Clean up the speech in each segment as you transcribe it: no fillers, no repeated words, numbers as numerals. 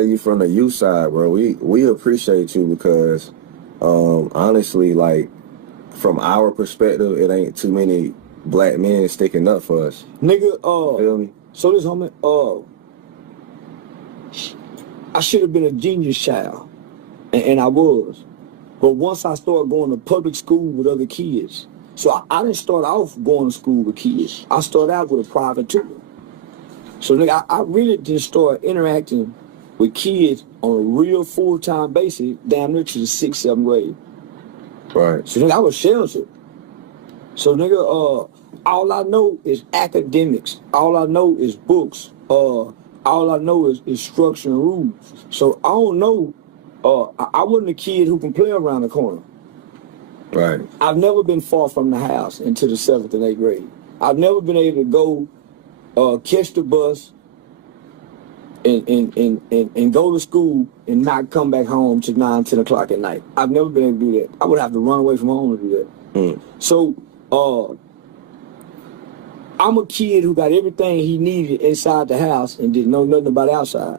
you from the youth side, bro. We appreciate you because, honestly, like from our perspective, it ain't too many black men sticking up for us. Nigga, Feel me? so this homie, I should have been a genius child, and I was. But once I started going to public school with other kids, so I didn't start off going to school with kids. I started out with a private tutor. So nigga, I really just started interacting with kids on a real full-time basis, damn near to the 6th, 7th grade. Right. So nigga, I was sheltered. So nigga, all I know is academics. All I know is books. All I know is structure and rules. So I don't know. I wasn't a kid who can play around the corner. Right. I've never been far from the house into the 7th and 8th grade. I've never been able to go catch the bus and go to school and not come back home till 9, 10 o'clock at night. I've never been able to do that. I would have to run away from home to do that. Mm. So I'm a kid who got everything he needed inside the house and didn't know nothing about outside.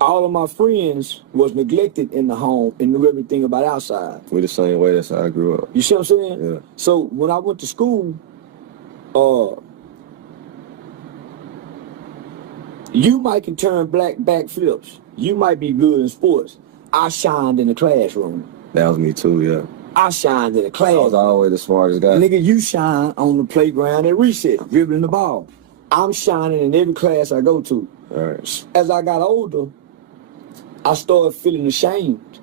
All of my friends was neglected in the home and knew everything about outside. We the same way. That's how I grew up. You see what I'm saying? Yeah. So when I went to school, you might can turn back flips. You might be good in sports. I shined in the classroom. That was me too. Yeah. I shined in the I class. was always the smartest guy. Nigga, you shine on the playground at recess, dribbling the ball. I'm shining in every class I go to. All right. As I got older, I started feeling ashamed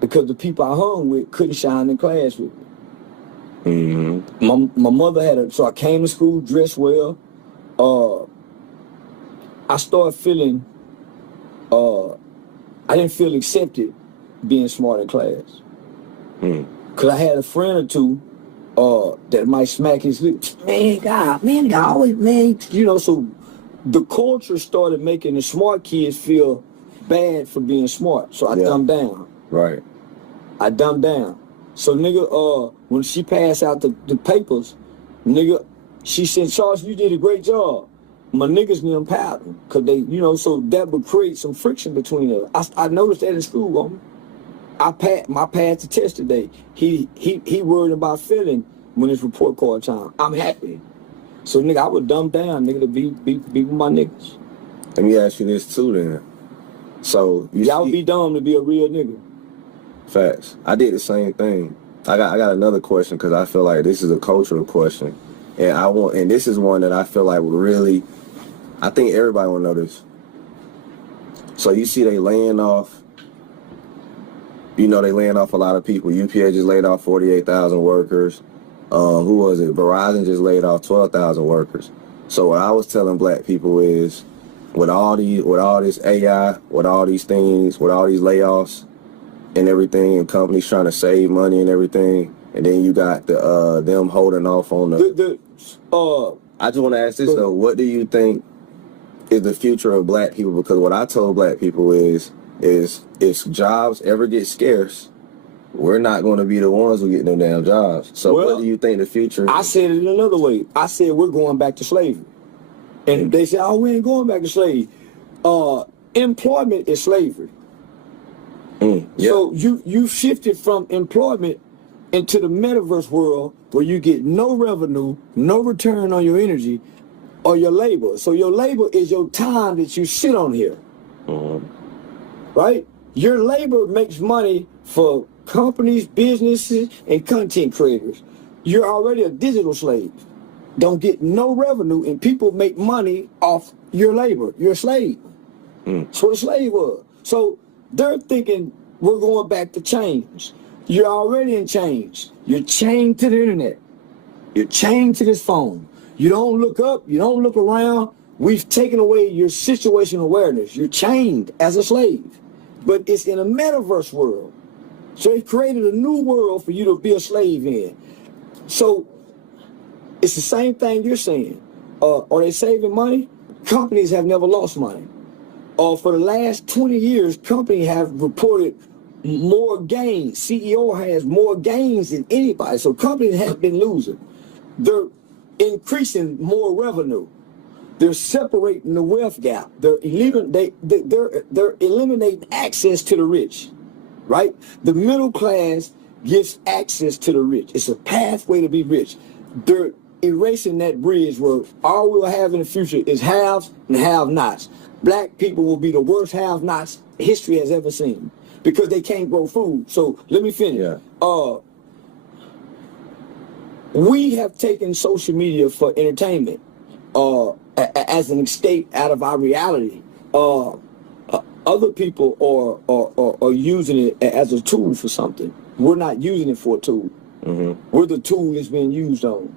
because the people I hung with couldn't shine in class with me. Mm-hmm. My mother had so I came to school dressed well. I started feeling, I didn't feel accepted being smart in class. Mm. Cause I had a friend or two that might smack his lips. Man, always, man. You know, so the culture started making the smart kids feel bad for being smart. So I dumbed down. Right. I dumbed down. So nigga, when she passed out the papers, nigga, she said, Charles, you did a great job. My niggas knew empowered them. Cause they, you know, so that would create some friction between us. I noticed that in school, homie. I passed the test today. He worried about failing when it's report card time. I'm happy. So nigga, I would dumb down, nigga, to be with my niggas. Let me ask you this too then. So y'all would be dumb to be a real nigga. Facts. I did the same thing. I got another question because I feel like this is a cultural question. And this is one that I feel like would really, I think everybody will know this. So you see they laying off, you know, they laying off a lot of people. UPS just laid off 48,000 workers. Who was it? Verizon just laid off 12,000 workers. So what I was telling black people is, with all this AI, with all these things, with all these layoffs and everything, and companies trying to save money and everything, and then you got the them holding off on I just want to ask this though: what do you think is the future of black people? Because what I told black people is if jobs ever get scarce, we're not going to be the ones who get them damn jobs. So what do you think the future is? I said it another way. I said we're going back to slavery. And they said, oh, we ain't going back to slavery. Employment is slavery. Yep. So you shifted from employment into the metaverse world where you get no revenue, no return on your energy or your labor. So your labor is your time that you sit on here. Right? Your labor makes money for companies, businesses, and content creators. You're already a digital slave. Don't get no revenue, and people make money off your labor. You're a slave. That's what a slave was. So they're thinking we're going back to change. You're already in change. You're chained to the internet. You're chained to this phone. You don't look up. You don't look around. We've taken away your situational awareness. You're chained as a slave. But it's in a metaverse world. So it created a new world for you to be a slave in. So it's the same thing you're saying. Are they saving money? Companies have never lost money. For the last 20 years, companies have reported more gains. CEO has more gains than anybody. So companies have been losing. They're increasing more revenue. They're separating the wealth gap. They're eliminating access to the rich, right? The middle class gives access to the rich. It's a pathway to be rich. They're erasing that bridge where all we'll have in the future is haves and have-nots. Black people will be the worst have-nots history has ever seen because they can't grow food. So let me finish. Yeah. We have taken social media for entertainment as an escape out of our reality. Other people are using it as a tool for something. We're not using it for a tool. Mm-hmm. We're the tool it's being used on.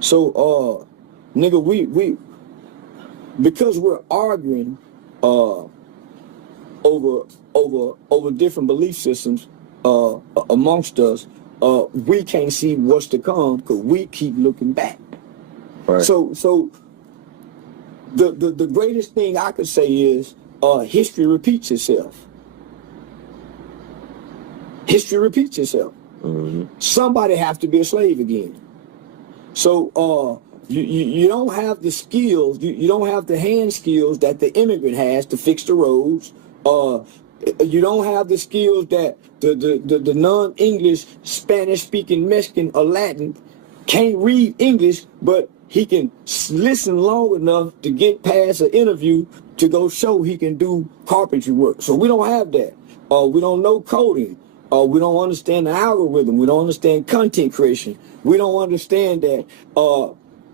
So, nigga, we because we're arguing over different belief systems amongst us, we can't see what's to come because we keep looking back. Right. So the greatest thing I could say is history repeats itself. History repeats itself. Mm-hmm. Somebody have to be a slave again. So you don't have the skills, you don't have the hand skills that the immigrant has to fix the roads. You don't have the skills that the non-English, Spanish-speaking Mexican or Latin can't read English, but he can listen long enough to get past an interview to go show he can do carpentry work. So we don't have that. We don't know coding. We don't understand the algorithm. We don't understand content creation. We don't understand that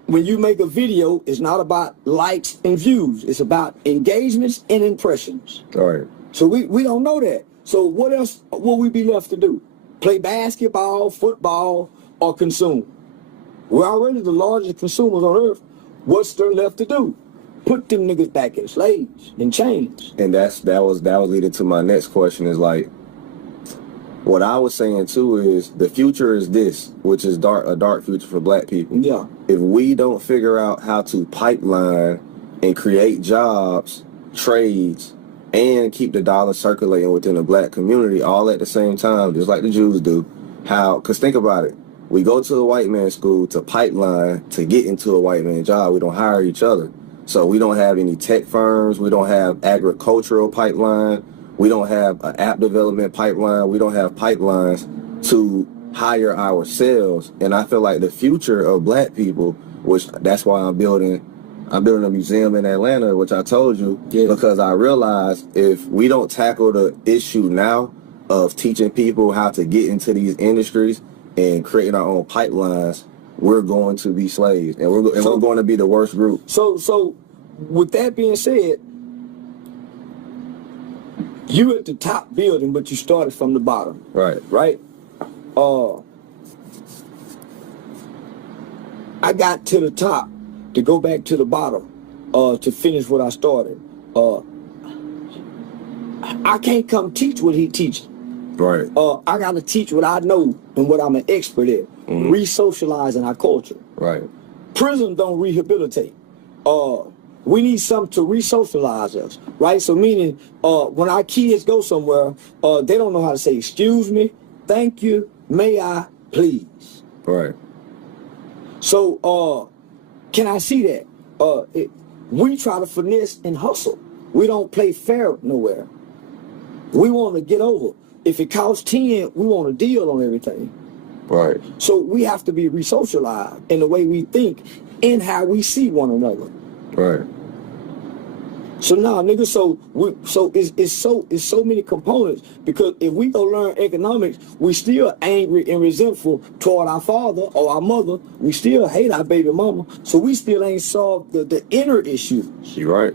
when you make a video, it's not about likes and views. It's about engagements and impressions. All right. So we don't know that. So what else will we be left to do? Play basketball, football, or consume? We're already the largest consumers on earth. What's there left to do? Put them niggas back as slaves in chains. And that was leading to my next question is like, what I was saying too is the future is this, which is a dark future for black people. Yeah. If we don't figure out how to pipeline and create jobs, trades, and keep the dollar circulating within the black community all at the same time, just like the Jews do, because think about it. We go to a white man's school to pipeline to get into a white man's job. We don't hire each other. So we don't have any tech firms. We don't have agricultural pipeline. We don't have an app development pipeline. We don't have pipelines to hire ourselves. And I feel like the future of black people, which that's why I'm building a museum in Atlanta, which I told you, because I realized if we don't tackle the issue now of teaching people how to get into these industries and creating our own pipelines, we're going to be slaves, and we're going to be the worst group. So with that being said, you at the top building, but you started from the bottom. Right. Right? I got to the top to go back to the bottom to finish what I started. I can't come teach what he teaches. Right. I got to teach what I know and what I'm an expert at. Mm-hmm. Re-socializing our culture. Right. Prisons don't rehabilitate. We need something to re-socialize us, right? So meaning, when our kids go somewhere, they don't know how to say, excuse me, thank you, may I, please. Right. So, can I see that? We try to finesse and hustle. We don't play fair nowhere. We want to get over. If it costs 10, we want a deal on everything. Right. So we have to be re-socialized in the way we think and how we see one another. Right. So now, nigga, it's so many components, because if we go learn economics, we still angry and resentful toward our father or our mother. We still hate our baby mama. So we still ain't solved the inner issues. You right.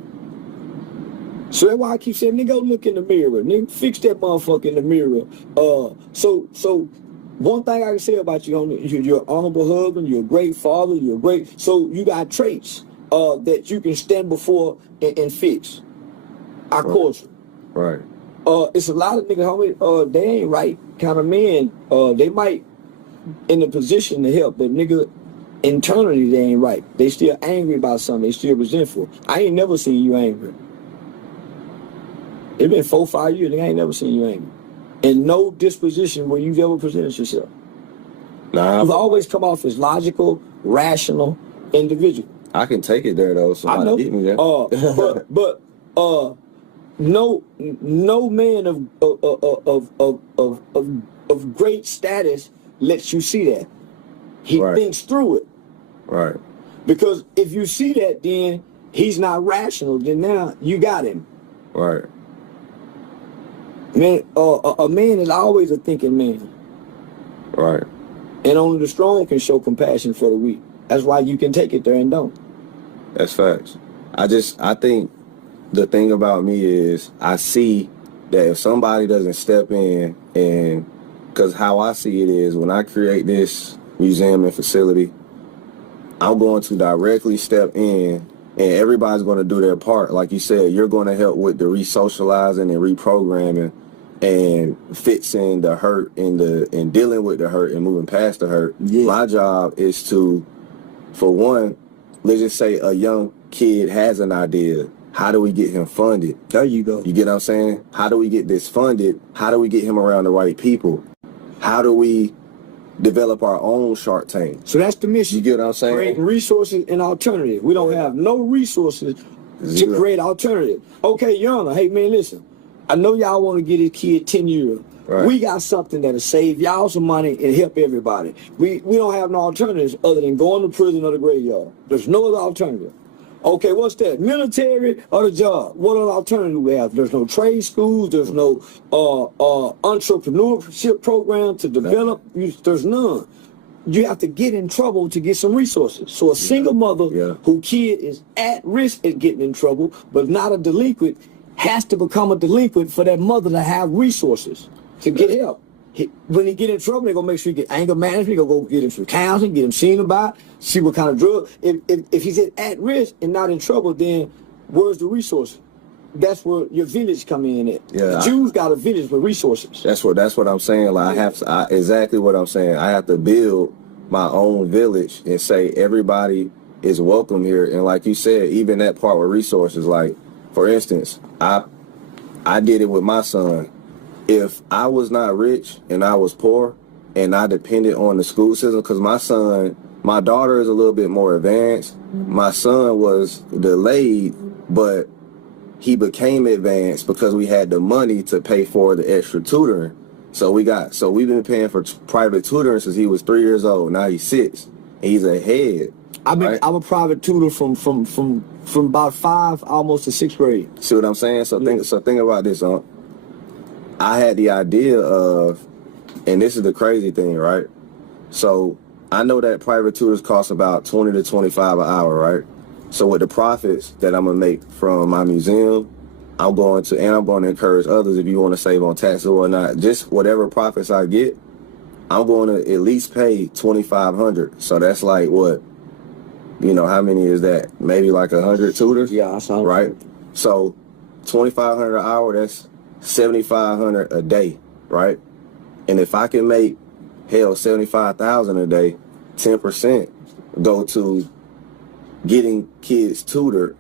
So that's why I keep saying, nigga, go look in the mirror. Nigga, fix that motherfucker in the mirror. So one thing I can say about you, you're an honorable husband, you're a great father, so you got traits that you can stand before and fix. Our culture. Right. It's a lot of niggas, homie, they ain't right kind of men. They might in a position to help, but nigga, internally they ain't right. They still angry about something. They still resentful. I ain't never seen you angry. It's been 4-5 years, nigga, I ain't never seen you angry. In no disposition where you've ever presented yourself. Nah. You've always come off as logical, rational individual. I can take it there though. I Somebody know. get me there. But no man of great status lets you see that. He Right. thinks through it. Right. Because if you see that, then he's not rational. Then now you got him. Right. Man, a man is always a thinking man. Right. And only the strong can show compassion for the weak. That's why you can take it there and don't. That's facts. I think the thing about me is I see that if somebody doesn't step in, and because how I see it is when I create this museum and facility, I'm going to directly step in and everybody's going to do their part. Like you said, you're going to help with the re-socializing and reprogramming and fixing the hurt and dealing with the hurt and moving past the hurt. Yeah. My job is to, for one, let's just say a young kid has an idea. How do we get him funded? There you go. You get what I'm saying? How do we get this funded? How do we get him around the right people? How do we develop our own Shark Tank? So that's the mission. You get what I'm saying? Creating resources and alternatives. We don't have no resources Zero. to create alternatives. Okay, Your Honor, hey man, listen. I know y'all want to get this kid 10 years. Right. We got something that'll save y'all some money and help everybody. We don't have no alternatives other than going to prison or the graveyard. There's no other alternative. Okay, what's that? Military or the job? What other alternative we have? There's no trade schools. There's no entrepreneurship program to develop. There's none. You have to get in trouble to get some resources. So a single mother whose kid is at risk of getting in trouble, but not a delinquent, has to become a delinquent for that mother to have resources to get help. When he get in trouble, they're going to make sure he get anger management. They're going to go get him some counseling, get him seen about, see what kind of drug. If he's at risk and not in trouble, then where's the resources? That's where your village come in at. Yeah, Jews got a village with resources. That's what I'm saying. Like exactly what I'm saying. I have to build my own village and say everybody is welcome here. And like you said, even that part with resources, like for instance, I did it with my son. If I was not rich and I was poor and I depended on the school system, because my daughter is a little bit more advanced. My son was delayed, but he became advanced because we had the money to pay for the extra tutoring. So we've been paying for private tutoring since he was 3 years old. Now he's 6 and he's ahead. I'm a private tutor from about 5 almost to 6th grade. See what I'm saying? So think about this, I had the idea of, and this is the crazy thing, right? So I know that private tutors cost about $20 to $25 an hour, right? So with the profits that I'm gonna make from my museum, I'm going to encourage others, if you want to save on taxes or not, just whatever profits I get, I'm going to at least pay $2,500. So that's like what? You know, how many is that? Maybe like 100 tutors? Yeah, I saw. Right? So $2,500 an hour, that's $7,500 a day, right? And if I can make $75,000 a day, 10% go to getting kids tutored,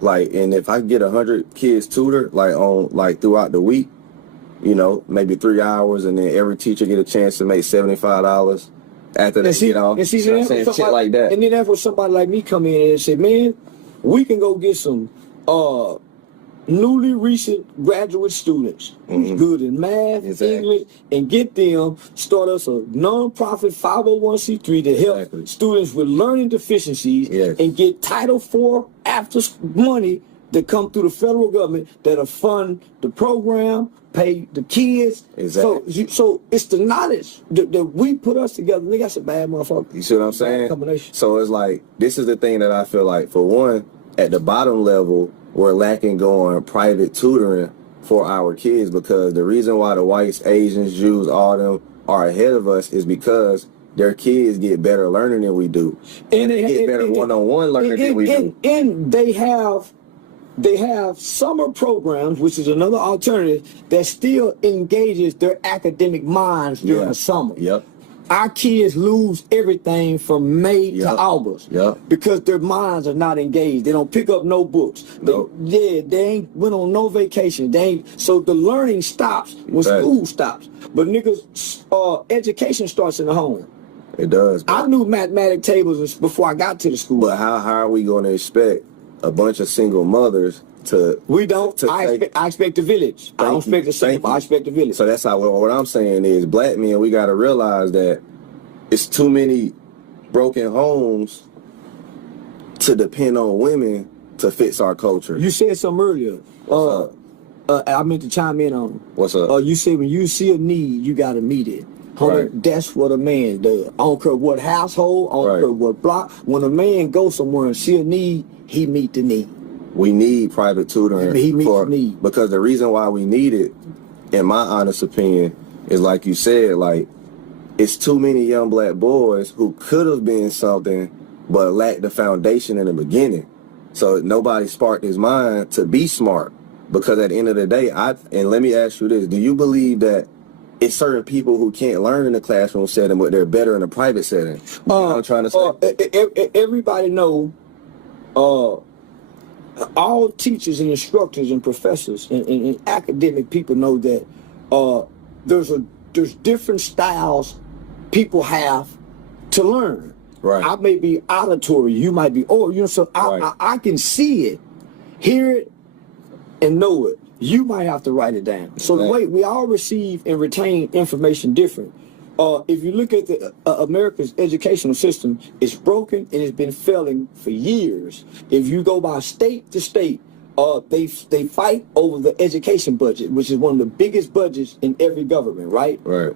like, and if I get 100 kids tutored, like throughout the week, you know, maybe 3 hours, and then every teacher get a chance to make $75 after they get off. And see, you know what I'm saying? Shit like that. And then that's where somebody like me come in and say, man, we can go get some newly recent graduate students who's good in math, English, and get them, start us a non-profit 501c3 to help students with learning deficiencies and get Title IV after money that come through the federal government that'll fund the program, pay the kids. So it's the knowledge that we put us together. Nigga, that's a bad motherfucker. You see what I'm saying? Combination. So it's like, this is the thing that I feel like, for one, at the bottom level, we're lacking going private tutoring for our kids, because the reason why the whites, Asians, Jews, all them are ahead of us is because their kids get better learning than we do. And they get better one-on-one learning than we do. And they have summer programs, which is another alternative, that still engages their academic minds during the summer. Yep. Our kids lose everything from May to August because their minds are not engaged. They don't pick up no books. They ain't went on no vacation. So the learning stops when school stops. But niggas, education starts in the home. It does. I knew mathematic tables before I got to the school. But how are we going to expect a bunch of single mothers to? We don't. I expect the village. I don't expect the same. I expect the village. So that's how. What I'm saying is, black men, we got to realize that it's too many broken homes to depend on women to fix our culture. You said something earlier. I meant to chime in on. What's up? You said when you see a need, you got to meet it. Right. That's what a man does. I don't care what household, I don't care what block. When a man goes somewhere and see a need, he meet the need. We need private tutoring. He meets the need. Because the reason why we need it, in my honest opinion, is like you said, like, it's too many young black boys who could have been something but lacked the foundation in the beginning. So nobody sparked his mind to be smart. Because at the end of the day, and let me ask you this, do you believe that it's certain people who can't learn in the classroom setting, but they're better in a private setting? You know what I'm trying to say? Everybody know, all teachers and instructors and professors and academic people know that there's different styles people have to learn. Right. I may be auditory, you might be oral. You know, so I can see it, hear it, and know it. You might have to write it down. So the way we all receive and retain information different. If you look at the America's educational system, it's broken and it's been failing for years. If you go by state to state, they fight over the education budget, which is one of the biggest budgets in every government, right? Right.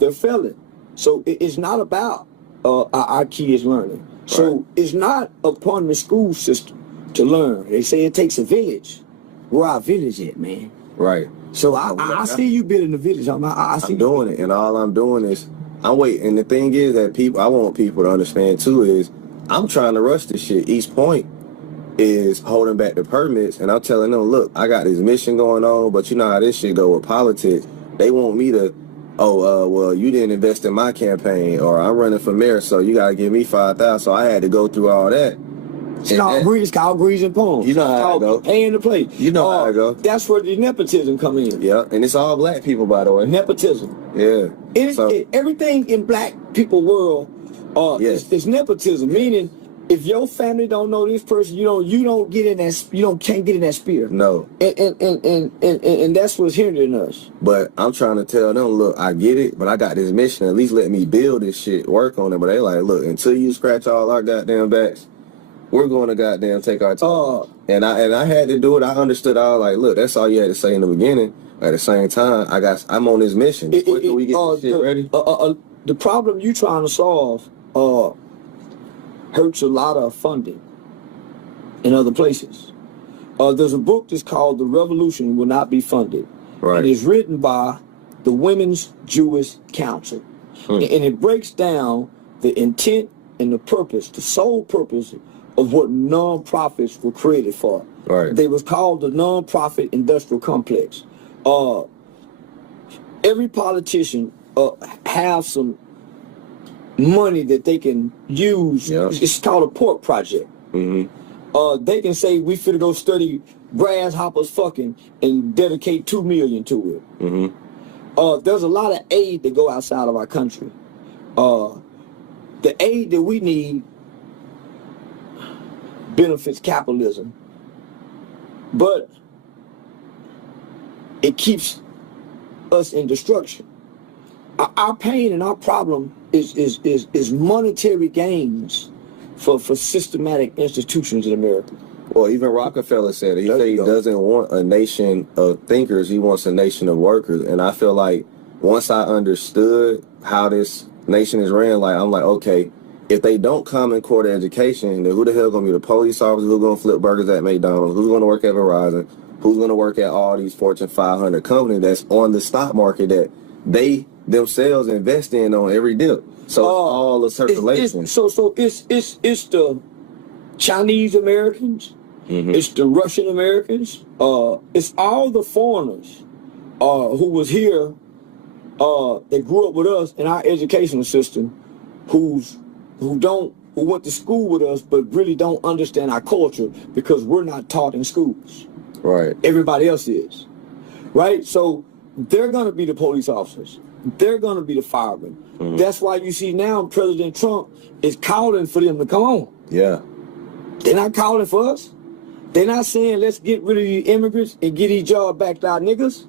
They're failing. So it's not about our kids learning. So it's not upon the school system to learn. They say it takes a village. Where our village at, man? Right. So I see you building the village. I'm doing it, and all I'm doing is I'm waiting. And the thing is that I want people to understand too is I'm trying to rush this shit. East Point is holding back the permits, and I'm telling them, look, I got this mission going on, but you know how this shit go with politics. They want me to, well, you didn't invest in my campaign, or I'm running for mayor, so you got to give me $5,000. So I had to go through all that. It's called Grease and Poems. You know how it go. Paying to play. You know how it go. That's where the nepotism come in. Yeah, and it's all black people, by the way. Nepotism. Yeah. Everything in black people world is nepotism. Meaning, if your family don't know this person, you don't get in that. Can't get in that sphere. No. And that's what's hindering us. But I'm trying to tell them, look, I get it, but I got this mission. At least let me build this shit, work on it. But they like, look, until you scratch all our goddamn backs, we're going to goddamn take our time. And I had to do it. I understood. I was like, look, that's all you had to say in the beginning. At the same time, I'm on this mission. We get this shit ready. The problem you trying to solve hurts a lot of funding in other places. There's a book that's called The Revolution Will Not Be Funded. Right. And it's written by the Women's Jewish Council. And it breaks down the intent and the purpose, the sole purpose of what non-profits were created for. Right. They was called the non-profit industrial complex. Every politician have some money that they can use. Yeah. It's called a pork project. Mm-hmm. They can say we finna go study grasshoppers fucking and dedicate $2 million to it. Mm-hmm. There's a lot of aid that go outside of our country. The aid that we need benefits capitalism, but it keeps us in destruction. Our pain and our problem is monetary gains for systematic institutions in America. Well, even Rockefeller said it. He said he doesn't want a nation of thinkers. He wants a nation of workers. And I feel like once I understood how this nation is ran, I'm like, okay, if they don't come in court education, then who the hell gonna be the police officer? Who's gonna flip burgers at McDonald's? Who's gonna work at Verizon? Who's gonna work at all these Fortune 500 companies that's on the stock market that they themselves invest in on every dip? So it's all a circulation. So it's the Chinese Americans, it's the Russian Americans, it's all the foreigners who was here, that grew up with us in our educational system, who went to school with us but really don't understand our culture because we're not taught in schools. Right. Everybody else is. Right? So they're gonna be the police officers. they're going to be the firemen. That's why you see now President Trump is calling for them to come on. Yeah. They're not calling for us. They're not saying let's get rid of the immigrants and get these jobs back to our niggas.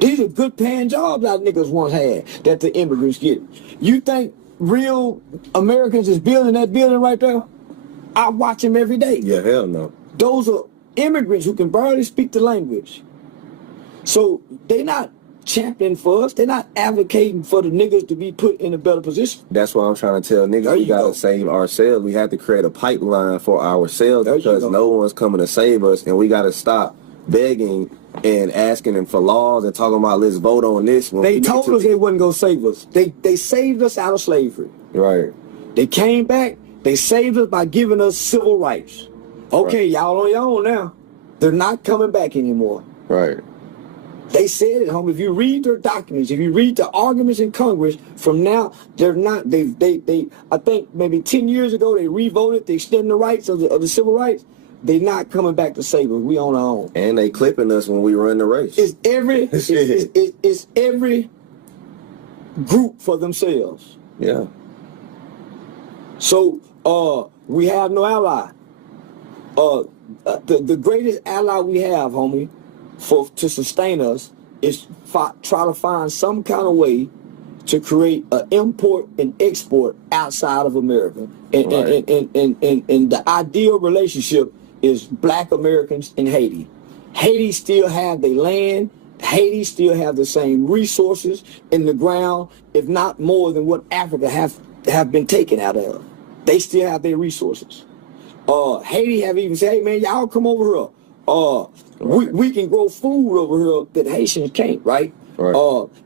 These are good paying jobs our niggas once had that the immigrants get. You think real Americans is building that building right there? I watch them every day. Yeah, hell no. Those are immigrants who can barely speak the language. So they're not championing for us. They're not advocating for the niggas to be put in a better position. That's why I'm trying to tell niggas we gotta save ourselves. We have to create a pipeline for ourselves because no one's coming to save us, and we gotta stop begging and asking them for laws and talking about let's vote on this. When they told us they wasn't gonna save us. They saved us out of slavery. Right. They came back. They saved us by giving us civil rights. Okay, right. Y'all on your own now. They're not coming back anymore. Right. They said it, homie. If you read their documents, if you read the arguments in Congress, from now, they're not, they I think maybe 10 years ago, they revoted, they extended the rights of the civil rights. They're not coming back to save us. We on our own. And they clipping us when we run the race. It's every group for themselves. Yeah. So, we have no ally. The greatest ally we have, homie, to sustain us is try to find some kind of way to create an import and export outside of America. And the ideal relationship is Black Americans in Haiti. Haiti still have their land. Haiti still have the same resources in the ground, if not more than what Africa have been taken out of. They still have their resources. Haiti have even said, hey man, y'all come over here. We can grow food over here that Haitians can't, right?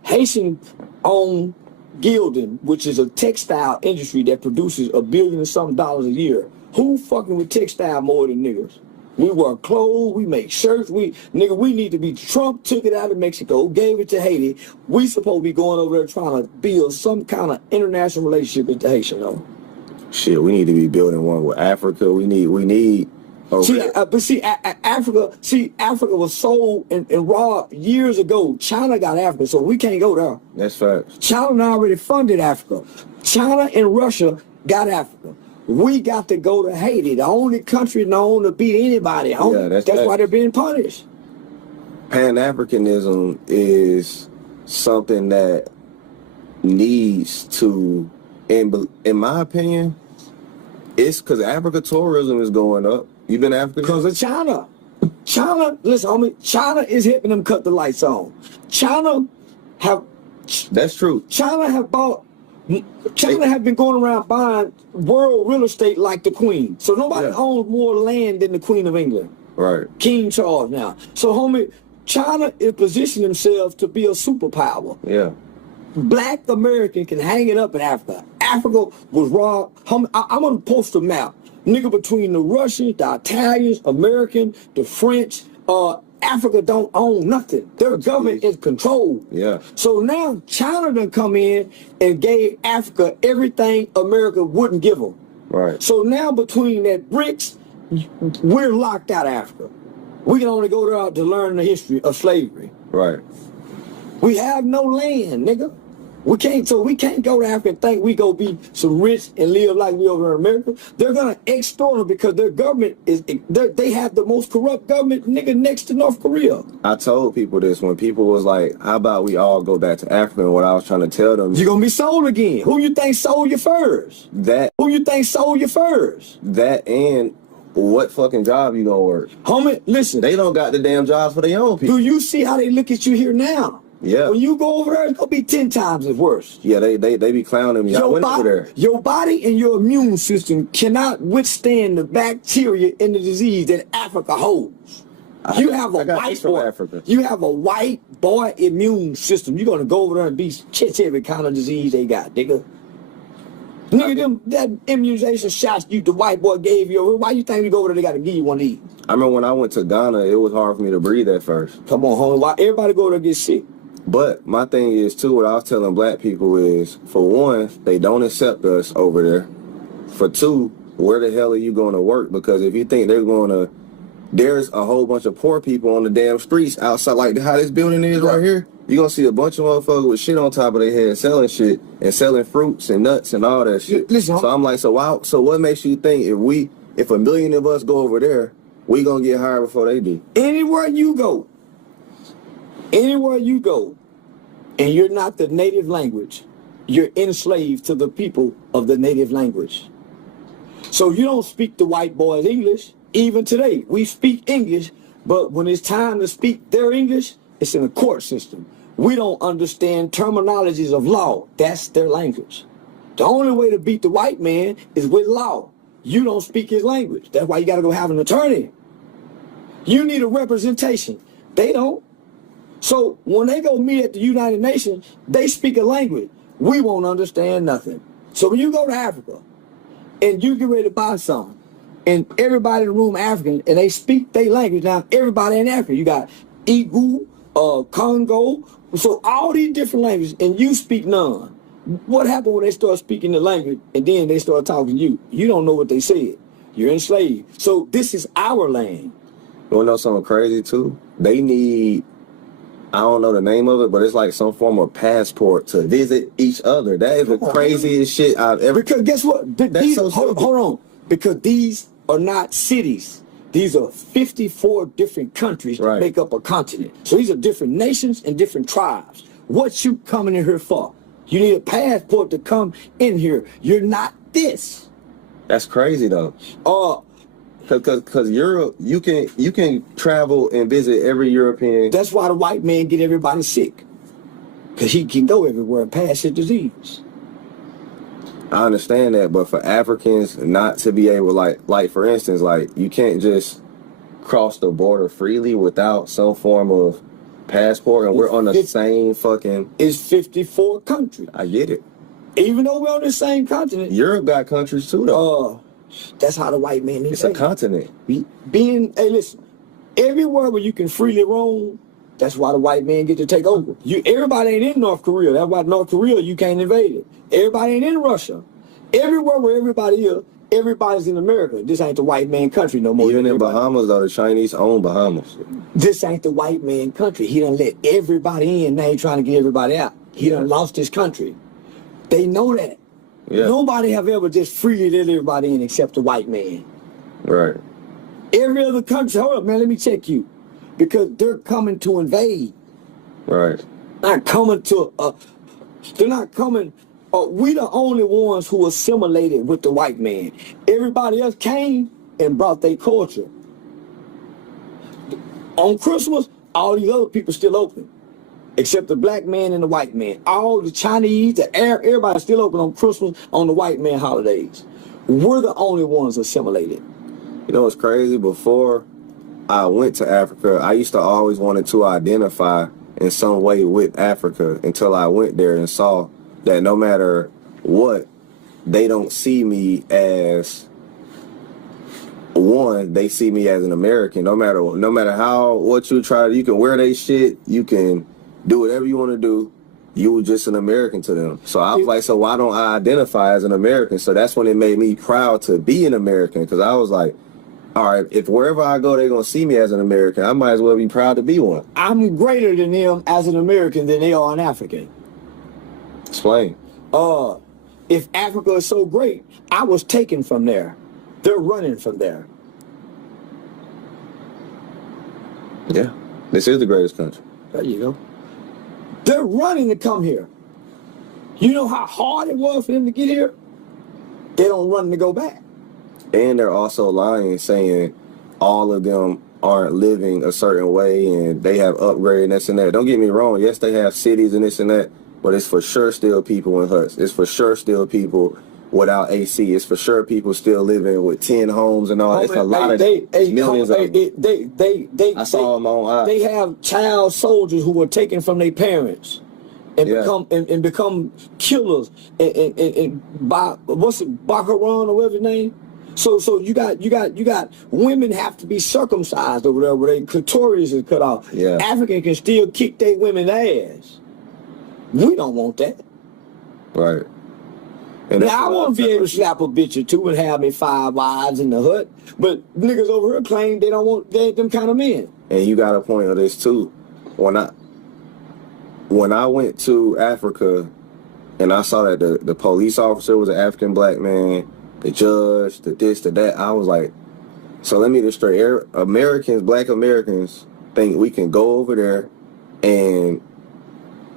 Haitian own Gildan, which is a textile industry that produces $1 billion and something a year. Who fucking with textile more than niggas? We wear clothes, we make shirts, we need to be, Trump took it out of Mexico, gave it to Haiti. We supposed to be going over there trying to build some kind of international relationship with the Haitian, though. Shit, we need to be building one with Africa. We need. Africa was sold and robbed years ago. China got Africa, so we can't go there. That's facts. China already funded Africa. China and Russia got Africa. We got to go to Haiti, the only country known to beat anybody. Yeah, that's why they're being punished. Pan-Africanism is something that needs to, in my opinion, it's because Africa tourism is going up. You been to Africa? Because of China. China, listen, homie, China is helping them cut the lights on. That's true. China have been going around buying world real estate like the Queen. So nobody owns more land than the Queen of England. Right. King Charles now. So, homie, China is positioning themselves to be a superpower. Yeah. Black American can hang it up in Africa. Africa was robbed. I'm going to post a map. Nigga, between the Russians, the Italians, American, the French, Africa don't own nothing. Their government is controlled. Yeah. So now China done come in and gave Africa everything America wouldn't give them. Right. So now between that BRICS, we're locked out of Africa. We can only go there to learn the history of slavery. Right. We have no land, nigga. We can't go to Africa and think we go be some rich and live like we over in America. They're gonna extort them because their government they have the most corrupt government, nigga, next to North Korea. I told people this when people was like, how about we all go back to Africa? And what I was trying to tell them, you're gonna be sold again. Who you think sold you first? Who you think sold you first? That and what fucking job you gonna work? Homie, listen. They don't got the damn jobs for their own people. Do you see how they look at you here now? Yeah. When you go over there, it's gonna be 10 times as worse. Yeah, they be clowning me. I went over there. Your body and your immune system cannot withstand the bacteria and the disease that Africa holds. You have a white boy immune system. You're gonna go over there and be catch every kind of disease they got, nigga. Nigga, that immunization shots the white boy gave you. Why you think you go over there, they gotta give you one of these? I remember when I went to Ghana, it was hard for me to breathe at first. Come on, homie. Why everybody go there and get sick? But my thing is, too, what I was telling black people is, for one, they don't accept us over there. For two, where the hell are you going to work? Because if you think they're going to there's a whole bunch of poor people on the damn streets outside, like how this building is right here. You're gonna see a bunch of motherfuckers with shit on top of their head selling shit and selling fruits and nuts and all that shit. Listen, so I'm like, so what makes you think if a million of us go over there, we gonna get hired before they do? Anywhere you go, and you're not the native language, you're enslaved to the people of the native language. So you don't speak the white boys English. Even today, we speak English, but when it's time to speak their English, it's in a court system. We don't understand terminologies of law. That's their language. The only way to beat the white man is with law. You don't speak his language. That's why you got to go have an attorney. You need a representation. They don't. So when they go meet at the United Nations, they speak a language. We won't understand nothing. So when you go to Africa and you get ready to buy something, and everybody in the room African, and they speak their language. Now, everybody in Africa, you got Igbo, Congo, so all these different languages, and you speak none. What happened when they start speaking the language, and then they start talking to you? You don't know what they said. You're enslaved. So this is our land. You wanna know something crazy, too? They need, I don't know the name of it, but it's like some form of passport to visit each other. That is the craziest shit I've ever... Because guess what? Hold on. Because these are not cities. These are 54 different countries that make up a continent. So these are different nations and different tribes. What you coming in here for? You need a passport to come in here. You're not this. That's crazy though. Cause Europe, you can travel and visit every European. That's why the white man get everybody sick. Cause he can go everywhere and pass his disease. I understand that, but for Africans not to be able, like for instance, like you can't just cross the border freely without some form of passport, and we're on the same fucking... It's 54 countries. I get it. Even though we're on the same continent. Europe got countries too, though. That's how the white man is. It's a continent. Hey, listen, everywhere where you can freely roam, that's why the white man get to take over. Everybody ain't in North Korea. That's why North Korea, you can't invade it. Everybody ain't in Russia. Everywhere where everybody is, everybody's in America. This ain't the white man country no more. Even in Bahamas, though, the Chinese own Bahamas. This ain't the white man country. He done let everybody in. Now he trying to get everybody out. He done lost his country. They know that. Yeah. Nobody have ever just freely let everybody in except the white man. Right. Every other country, hold up, man, let me check you. Because they're coming to invade. Right. Not coming to, they're not coming, we the only ones who assimilated with the white man. Everybody else came and brought their culture. On Christmas, all these other people still open. Except the black man and the white man. All the Chinese, the Arab, everybody's still open on Christmas, on the white man holidays. We're the only ones assimilated. You know what's crazy? Before I went to Africa, I used to always wanted to identify in some way with Africa until I went there and saw that no matter what, they don't see me as one, they see me as an American. No matter what you try, you can wear they shit, you can do whatever you want to do, you were just an American to them. So I was like, so why don't I identify as an American? So that's when it made me proud to be an American, because I was like, all right, if wherever I go, they're going to see me as an American, I might as well be proud to be one. I'm greater than them as an American than they are an African. Explain. If Africa is so great, I was taken from there. They're running from there. Yeah, this is the greatest country. There you go. They're running to come here. You know how hard it was for them to get here? They don't run to go back. And they're also lying, saying all of them aren't living a certain way and they have upgraded and this and that. Don't get me wrong. Yes, they have cities and this and that, but it's for sure still people in huts. It's for sure still people without AC. It's for sure people still living with 10 homes and all. It's a lot of millions of them. I saw them on. They have child soldiers who were taken from their parents and become killers and by what's it, Bakaran or whatever his name. So you got women have to be circumcised over there where their clitoris is cut off. Yeah. African can still kick their women's ass. We don't want that. Right. And that's Now, I what want to be tell able to people. slap a bitch or two and have me 5 wives in the hut, but niggas over here claim they don't want, they ain't them kind of men. And you got a point of this too. When I went to Africa and I saw that the police officer was an African black man, the judge, the this, the that, I was like, so let me just straight. Americans, black Americans, think we can go over there and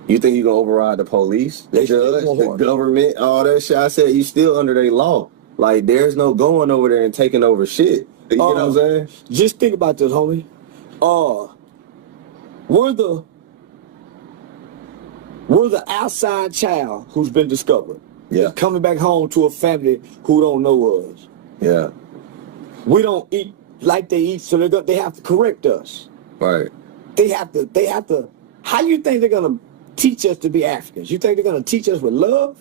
you think you can override the police, the They still judge, go the hard. government, all that shit. I said, you still under their law. Like, there's no going over there and taking over shit. You know what I'm saying? Just think about this, homie. We're the outside child who's been discovered. Yeah. It's coming back home to a family who don't know us. Yeah. We don't eat like they eat, so they have to correct us. Right. They have to. How you think they're gonna teach us to be Africans? You think they're gonna teach us with love?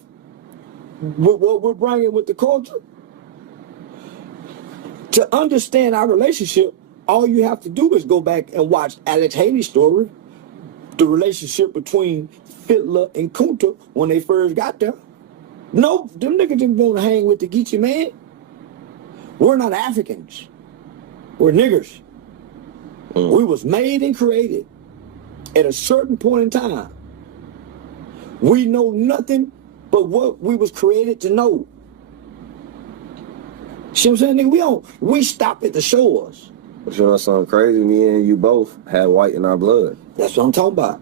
With what we're bringing with the culture? To understand our relationship, all you have to do is go back and watch Alex Haley's story, the relationship between Hitler and Kunta when they first got there. No, them niggas didn't want to hang with the Geechee man. We're not Africans. We're niggers. We was made and created at a certain point in time. We know nothing but what we was created to know. See what I'm saying, nigga? We stop at the shores. But you know something crazy? Me and you both had white in our blood. That's what I'm talking about.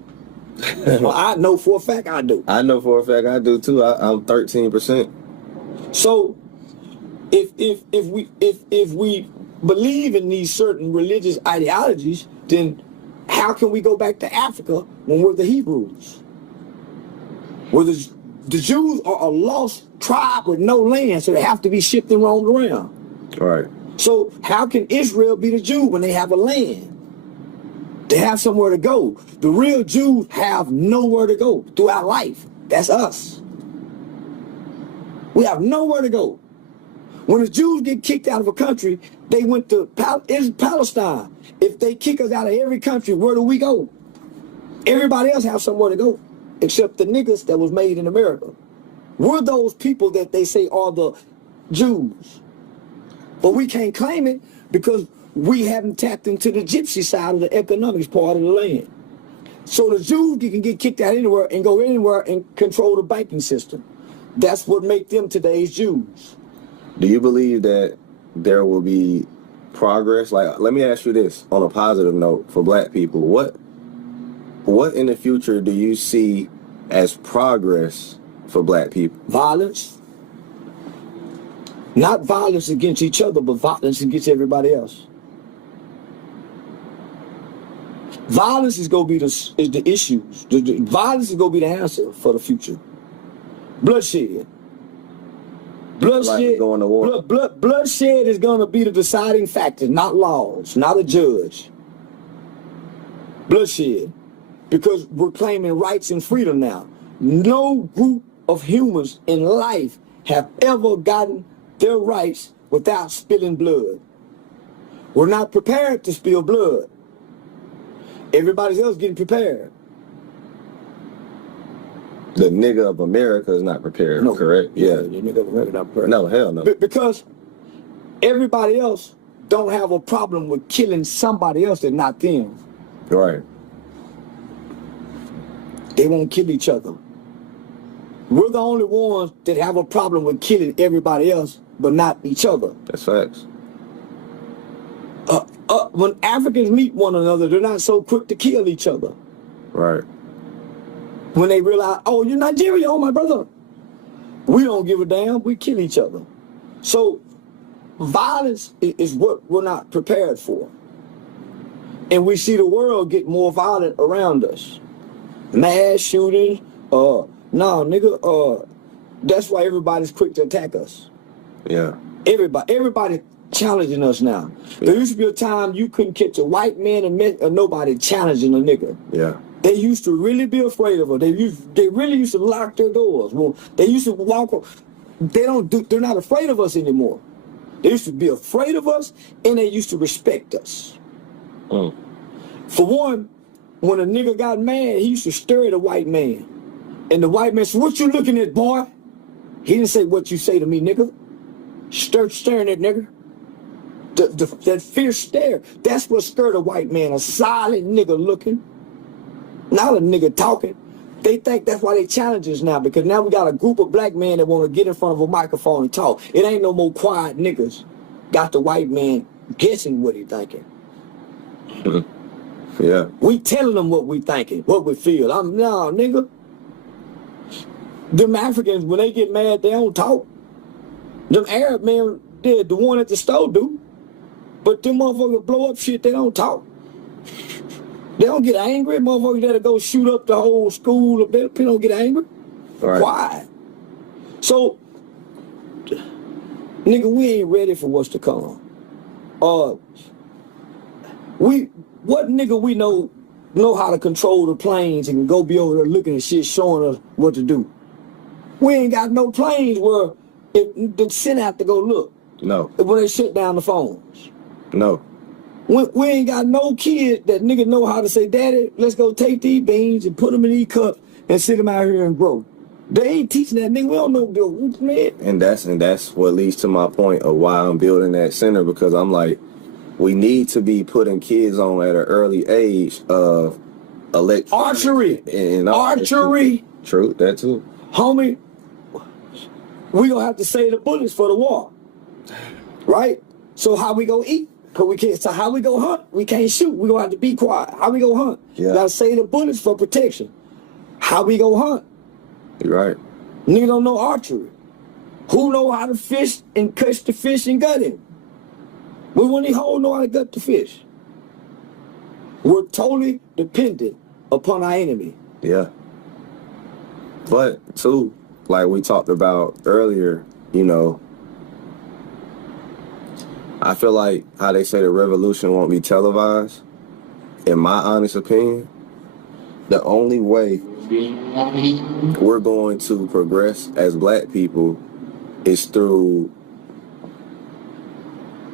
I know for a fact I do. I know for a fact I do too. I'm 13%. So if we believe in these certain religious ideologies, then how can we go back to Africa when we're the Hebrews? Well, the Jews are a lost tribe with no land, so they have to be shipped and roamed around. Right. So how can Israel be the Jew when they have a land? They have somewhere to go. The real Jews have nowhere to go throughout life. That's us. We have nowhere to go. When the Jews get kicked out of a country, they went to Palestine. If they kick us out of every country, where do we go? Everybody else has somewhere to go, except the niggas that was made in America. We're those people that they say are the Jews. But we can't claim it because we haven't tapped into the gypsy side of the economics part of the land. So the Jews can get kicked out anywhere and go anywhere and control the banking system. That's what makes them today's Jews. Do you believe that there will be progress? Like, let me ask you this on a positive note for black people. What in the future do you see as progress for black people? Violence. Not violence against each other, but violence against everybody else. Violence is going to be the issues. The violence is going to be the answer for the future. Bloodshed. Bloodshed, Like going to war. bloodshed is going to be the deciding factor, not laws, not a judge. Bloodshed. Because we're claiming rights and freedom now. No group of humans in life have ever gotten their rights without spilling blood. We're not prepared to spill blood. Everybody else getting prepared. The nigga of America is not prepared, No, correct? Yeah, the nigga of America not prepared. No, hell no. Because everybody else don't have a problem with killing somebody else and not them. Right. They won't kill each other. We're the only ones that have a problem with killing everybody else, but not each other. That's facts. When Africans meet one another, they're not so quick to kill each other. Right. When they realize, oh, you're Nigerian, oh, my brother. We don't give a damn, we kill each other. So violence is what we're not prepared for. And we see the world get more violent around us. Mass shootings, that's why everybody's quick to attack us. Yeah. Everybody challenging us now. There used to be a time you couldn't catch a white man or nobody challenging a nigga. Yeah. They used to really be afraid of her. They really used to lock their doors. Well, they used to walk. They're not afraid of us anymore. They used to be afraid of us, and they used to respect us. Mm. For one, when a nigga got mad, he used to stare at a white man. And the white man said, "What you looking at, boy?" He didn't say what you say to me, nigga. Staring at nigga. That fierce stare. That's what scared a white man. A silent nigga looking. Not a nigga talking. They think that's why they challenge us now, because now we got a group of black men that want to get in front of a microphone and talk. It ain't no more quiet niggas. Got the white man guessing what he thinking. Yeah. We telling them what we thinking, what we feel. Nah, nigga. Them Africans, when they get mad, they don't talk. Them Arab men, the one at the store do. But them motherfuckers blow up shit, they don't talk. They don't get angry. Motherfuckers that'll go shoot up the whole school. They don't get angry. Right. Why? So, nigga, we ain't ready for what's to come. What nigga we know how to control the planes and go be over there looking at shit, showing us what to do? We ain't got no planes where they send out to go look. No. When they shut down the phones. No. We ain't got no kid that nigga know how to say, Daddy, let's go take these beans and put them in these cups and sit them out here and grow. They ain't teaching that nigga. We don't know, man. And that's what leads to my point of why I'm building that center, because I'm like, we need to be putting kids on at an early age of archery. And archery. True, that too. Homie, we gonna have to save the bullets for the war. Right? So how we gonna eat? Cause we can't. So how we go hunt? We can't shoot. We gonna have to be quiet. How we go hunt? Yeah. Gotta save the bullets for protection. How we go hunt? You're right. Nigga don't know archery. Who know how to fish and catch the fish and gut him? We when these hoes know how to gut the fish. We're totally dependent upon our enemy. Yeah. But too, like we talked about earlier, you know, I feel like how they say the revolution won't be televised. In my honest opinion, the only way we're going to progress as black people is through,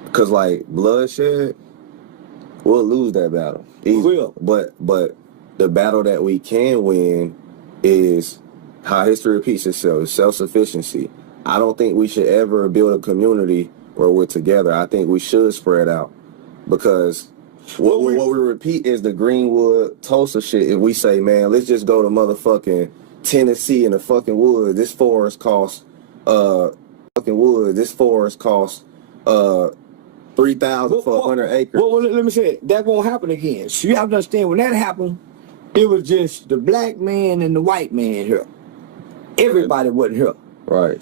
because like bloodshed, we'll lose that battle. We will. But the battle that we can win is how history repeats itself, self-sufficiency. I don't think we should ever build a community where we're together. I think we should spread out, because what we repeat is the Greenwood Tulsa shit. If we say, man, let's just go to motherfucking Tennessee in the fucking woods, this forest costs 3,000 for 100 acres. Well, let me say it. That won't happen again. So you have to understand, when that happened, it was just the black man and the white man here. Everybody wasn't here. Right.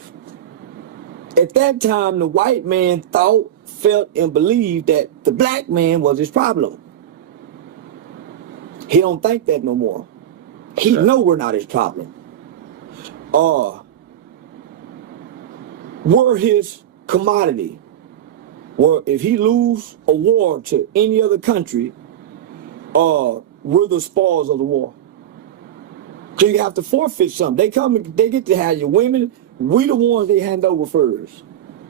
At that time, the white man thought, felt, and believed that the black man was his problem. He don't think that no more. He know we're not his problem. We're his commodity. Well, if he lose a war to any other country, we're the spoils of the war. So you have to forfeit something. They get to have your women. We the ones they hand over first.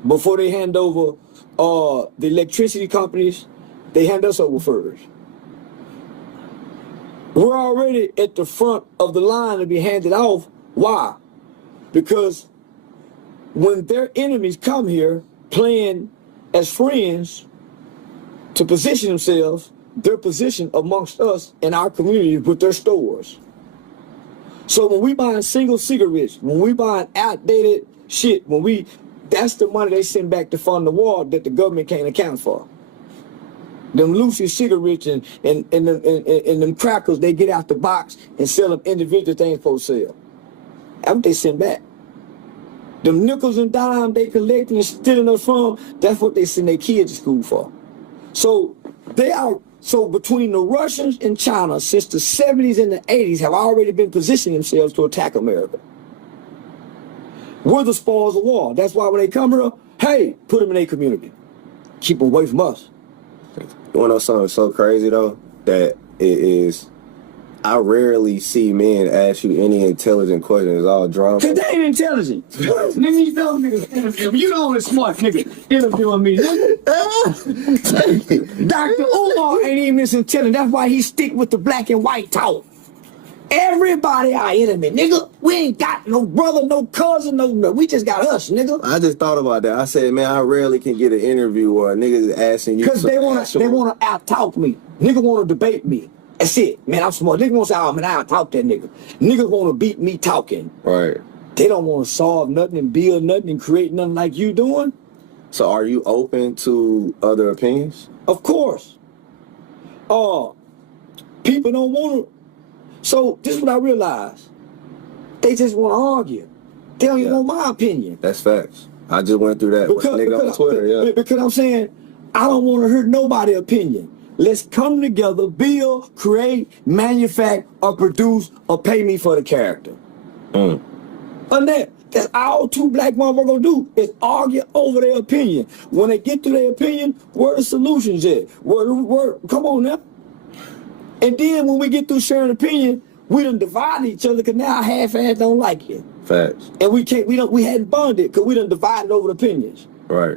Before they hand over the electricity companies, they hand us over first. We're already at the front of the line to be handed off. Why? Because when their enemies come here playing as friends to position themselves, they're positioned amongst us in our communities with their stores. So when we buying single cigarettes, when we buying outdated shit, that's the money they send back to fund the war that the government can't account for. Them Lucy cigarettes and them crackers they get out the box and sell them individual things for sale. That's what they send back. Them nickels and dimes they collecting and stealing us from, that's what they send their kids to school for. So between the Russians and China since the 70s and the 80s have already been positioning themselves to attack America. We're the spoils of war. That's why when they come here, hey, put them in their community. Keep them away from us. You want to know something so crazy though? That it is, I rarely see men ask you any intelligent questions. It's all drama. Cause they ain't intelligent. Nigga, you know niggas interview me. You the only smart nigga interviewing me. Dr. Umar ain't even this intelligent. That's why he stick with the black and white talk. Everybody our enemy, nigga. We ain't got no brother, no cousin, no. We just got us, nigga. I just thought about that. I said, man, I rarely can get an interview or a nigga is asking you. Because they wanna out talk me. Nigga wanna debate me. That's it, man. I'm smart. Nigga wanna say, oh man, I out talk that nigga. Niggas wanna beat me talking. Right. They don't wanna solve nothing and build nothing and create nothing like you doing. So are you open to other opinions? Of course. People don't want to. So this is what I realized. They just want to argue. They don't even want my opinion. That's facts. I just went through that with a nigga on Twitter, yeah. Because I'm saying, I don't want to hurt nobody's opinion. Let's come together, build, create, manufacture, or produce, or pay me for the character. And that's all two black motherfuckers gonna do is argue over their opinion. When they get to their opinion, where the solutions at? Come on now. And then when we get through sharing opinion, we done divide each other because now half-ass don't like it. Facts. And we hadn't bonded because we done divided over the opinions. Right.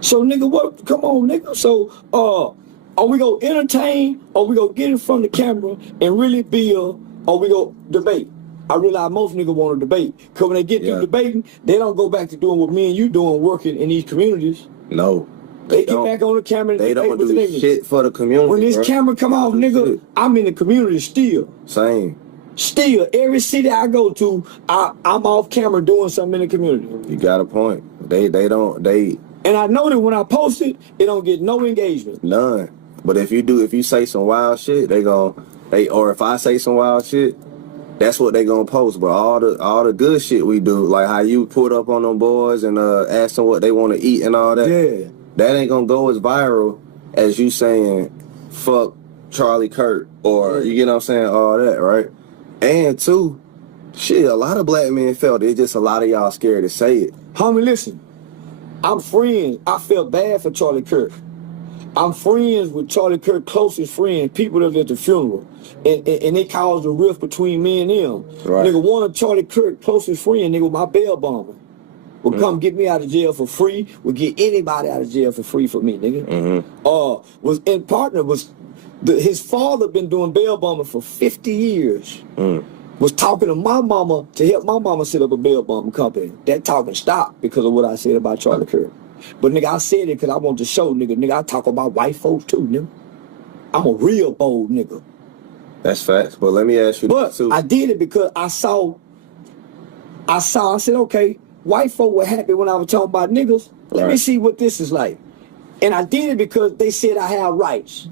So nigga, what? Come on, nigga. So are we gonna entertain, or we gonna get in front of the camera and really build, or we gonna debate? I realize most niggas want to debate. Because when they get through debating, they don't go back to doing what me and you doing, working in these communities. No. They get back on the camera and they don't do shit for the community. When this camera come off, nigga, I'm in the community still. Same. Still, every city I go to, I'm off camera doing something in the community. You got a point. They don't. And I know that when I post it, it don't get no engagement. None. But if you say some wild shit, or if I say some wild shit, that's what they gonna post. But all the good shit we do, like how you put up on them boys and ask them what they want to eat and all that. Yeah. That ain't gonna go as viral as you saying, fuck Charlie Kirk, or you get what I'm saying, all that, right? And two, shit, a lot of black men felt it. Just a lot of y'all scared to say it. Homie, listen, I'm friends. I felt bad for Charlie Kirk. I'm friends with Charlie Kirk's closest friend, people that was at the funeral. And it caused a rift between me and them. Right. Nigga, one of Charlie Kirk's closest friend, nigga, my bail bomber, would come get me out of jail for free, would get anybody out of jail for free for me, nigga. Was in partner, his father been doing bail bombing for 50 years. Was talking to my mama to help my mama set up a bail bombing company. That talking stopped because of what I said about Charlie Kirk. But nigga, I said it because I want to show nigga, I talk about white folks too, nigga. I'm a real bold nigga. That's facts. But let me ask you but this too. I did it because I said, okay, white folk were happy when I was talking about niggas. Let me see what this is like. And I did it because they said I have rights.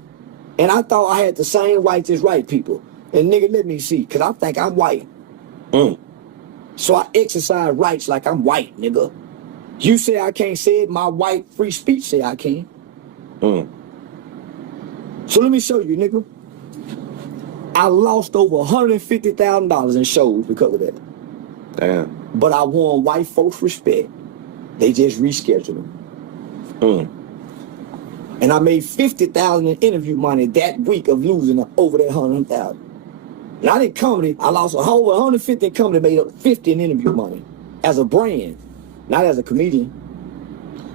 And I thought I had the same rights as white people. And nigga, let me see, because I think I'm white. So I exercise rights like I'm white, nigga. You say I can't say it, my white free speech say I can. So let me show you, nigga. I lost over $150,000 in shows because of that. Damn. But I won white folks' respect. They just rescheduled them. And I made $50,000 in interview money that week of losing over that $100,000. Not in comedy. I lost over $150 in comedy, made up $50 in interview money as a brand, not as a comedian.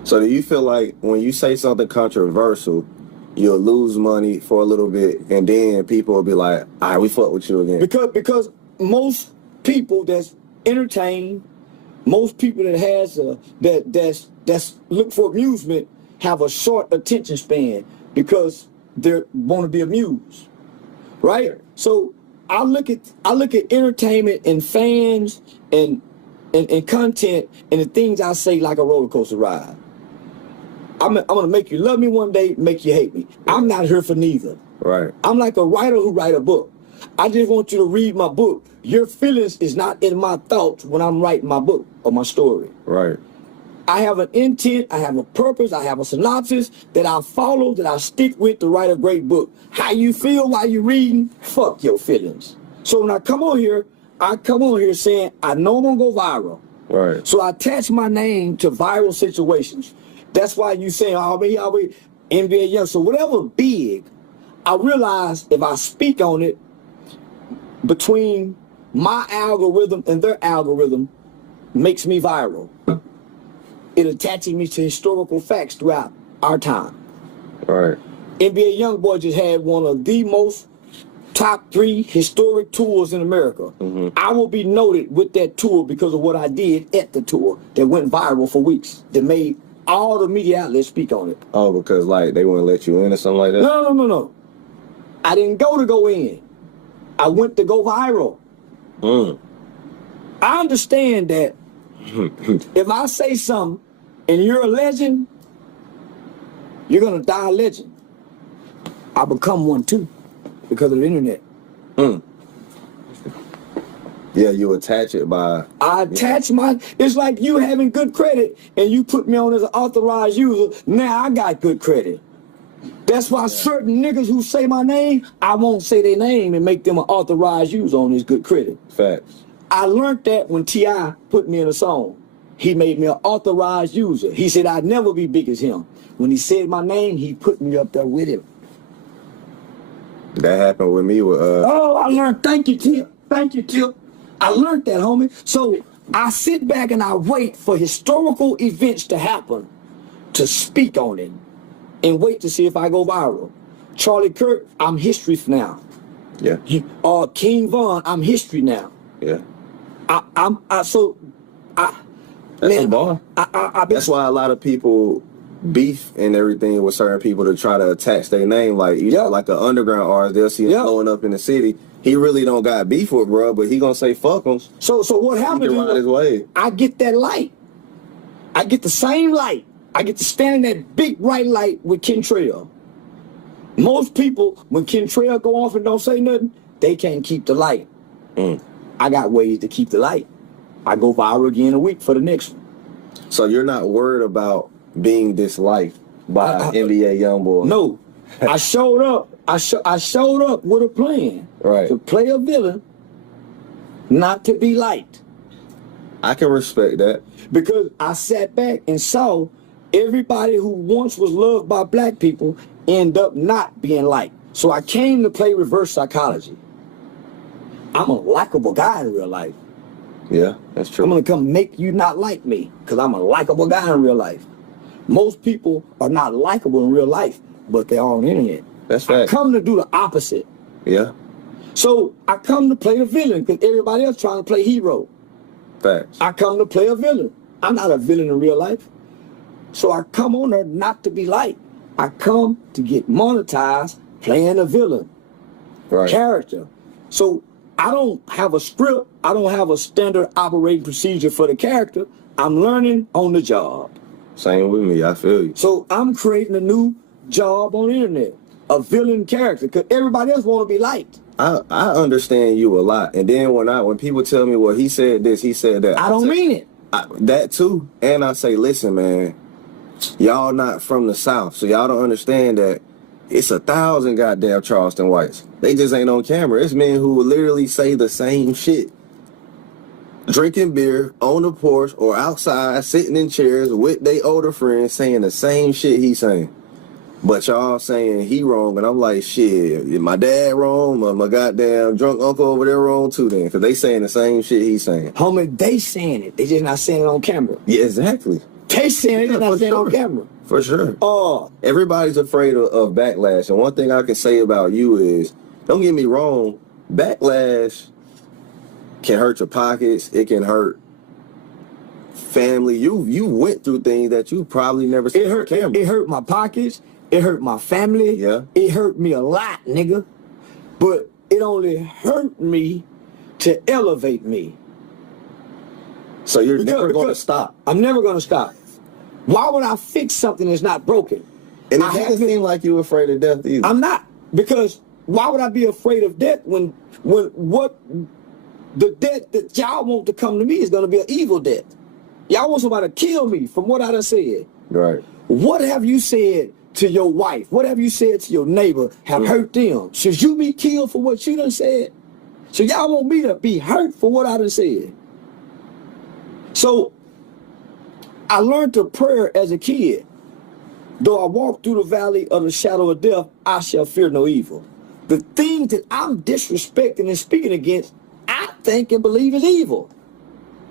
So do you feel like when you say something controversial, you'll lose money for a little bit, and then people will be like, all right, we fuck with you again? Because most people that's entertained, most people that has that's look for amusement have a short attention span because they want to be amused, right? So I look at entertainment and fans and content and the things I say like a roller coaster ride. I'm gonna make you love me one day, make you hate me. I'm not here for neither. Right. I'm like a writer who write a book. I just want you to read my book. Your feelings is not in my thoughts when I'm writing my book or my story. Right. I have an intent, I have a purpose, I have a synopsis that I follow, that I stick with to write a great book. How you feel while you're reading, fuck your feelings. So when I come on here saying, I know I'm gonna go viral. Right. So I attach my name to viral situations. That's why you saying, oh, we NBA Young. So whatever big, I realize if I speak on it, between my algorithm and their algorithm makes me viral. It attaches me to historical facts throughout our time. Right. NBA Youngboy just had one of the most top 3 historic tours in America. I will be noted with that tour because of what I did at the tour that went viral for weeks, that made all the media outlets speak on it. Oh, because like they wouldn't let you in or something like that? No. I didn't go in. I went to go viral. I understand that if I say something and you're a legend, you're going to die a legend. I become one too because of the internet. Yeah, you attach it by... I attach it's like you having good credit and you put me on as an authorized user. Now I got good credit. That's why certain niggas who say my name, I won't say their name and make them an authorized user on this good credit. Facts. I learned that when T.I. put me in a song. He made me an authorized user. He said I'd never be big as him. When he said my name, he put me up there with him. That happened with me with... Oh, I learned. Thank you, Tip. Thank you, Tip. I learned that, homie. So I sit back and I wait for historical events to happen to speak on it and wait to see if I go viral. Charlie Kirk, I'm history now. Yeah. King Von, I'm history now. Yeah. That's a bar. That's why a lot of people beef and everything with certain people to try to attach their name. Like, you know, like an underground artist, they'll see it blowing up in the city. He really don't got beef with bro, but he gonna say fuck him. So what happens is I get that light. I get the same light. I get to stand in that big bright light with Kentrell. Most people, when Kentrell go off and don't say nothing, they can't keep the light. I got ways to keep the light. I go viral again a week for the next one. So you're not worried about being disliked by NBA YoungBoy? No. I showed up. I showed up with a plan. Right. To play a villain, not to be liked. I can respect that. Because I sat back and saw everybody who once was loved by black people end up not being liked. So I came to play reverse psychology. I'm a likable guy in real life. Yeah, that's true. I'm gonna come make you not like me because I'm a likable guy in real life. Most people are not likable in real life, but they are on the internet. That's right. I come to do the opposite. Yeah. So I come to play the villain because everybody else trying to play hero. Facts. I come to play a villain. I'm not a villain in real life. So I come on there not to be liked. I come to get monetized playing a villain. Right. Character. So I don't have a script. I don't have a standard operating procedure for the character. I'm learning on the job. Same with me. I feel you. So I'm creating a new job on the internet. A villain character. Because everybody else want to be liked. I understand you a lot. And then when people tell me, well, he said this, he said that. I don't mean it. That too. And I say, listen, man, y'all not from the South. So y'all don't understand that it's 1,000 goddamn Charleston whites. They just ain't on camera. It's men who will literally say the same shit. Drinking beer on the porch or outside, sitting in chairs with their older friends saying the same shit he's saying. But y'all saying he wrong, and I'm like, shit, my dad wrong, my goddamn drunk uncle over there wrong too then, because they saying the same shit he's saying. Homie, they saying it. They just not saying it on camera. Yeah, exactly. They saying it, they're not saying it on camera. For sure. Everybody's afraid of backlash, and one thing I can say about you is, don't get me wrong, backlash can hurt your pockets, it can hurt family. You went through things that you probably never seen on camera. It hurt my pockets. It hurt my family. Yeah. It hurt me a lot, nigga. But it only hurt me to elevate me. So you're never going to stop. I'm never going to stop. Why would I fix something that's not broken? And it doesn't seem like you're afraid of death either. I'm not. Because why would I be afraid of death when what the death that y'all want to come to me is going to be an evil death? Y'all want somebody to kill me from what I done said. Right. What have you said to your wife? What have you said to your neighbor have hurt them? Should you be killed for what you done said? So y'all want me to be hurt for what I done said? So I learned to prayer as a kid. Though I walk through the valley of the shadow of death, I shall fear no evil. The things that I'm disrespecting and speaking against, I think and believe is evil.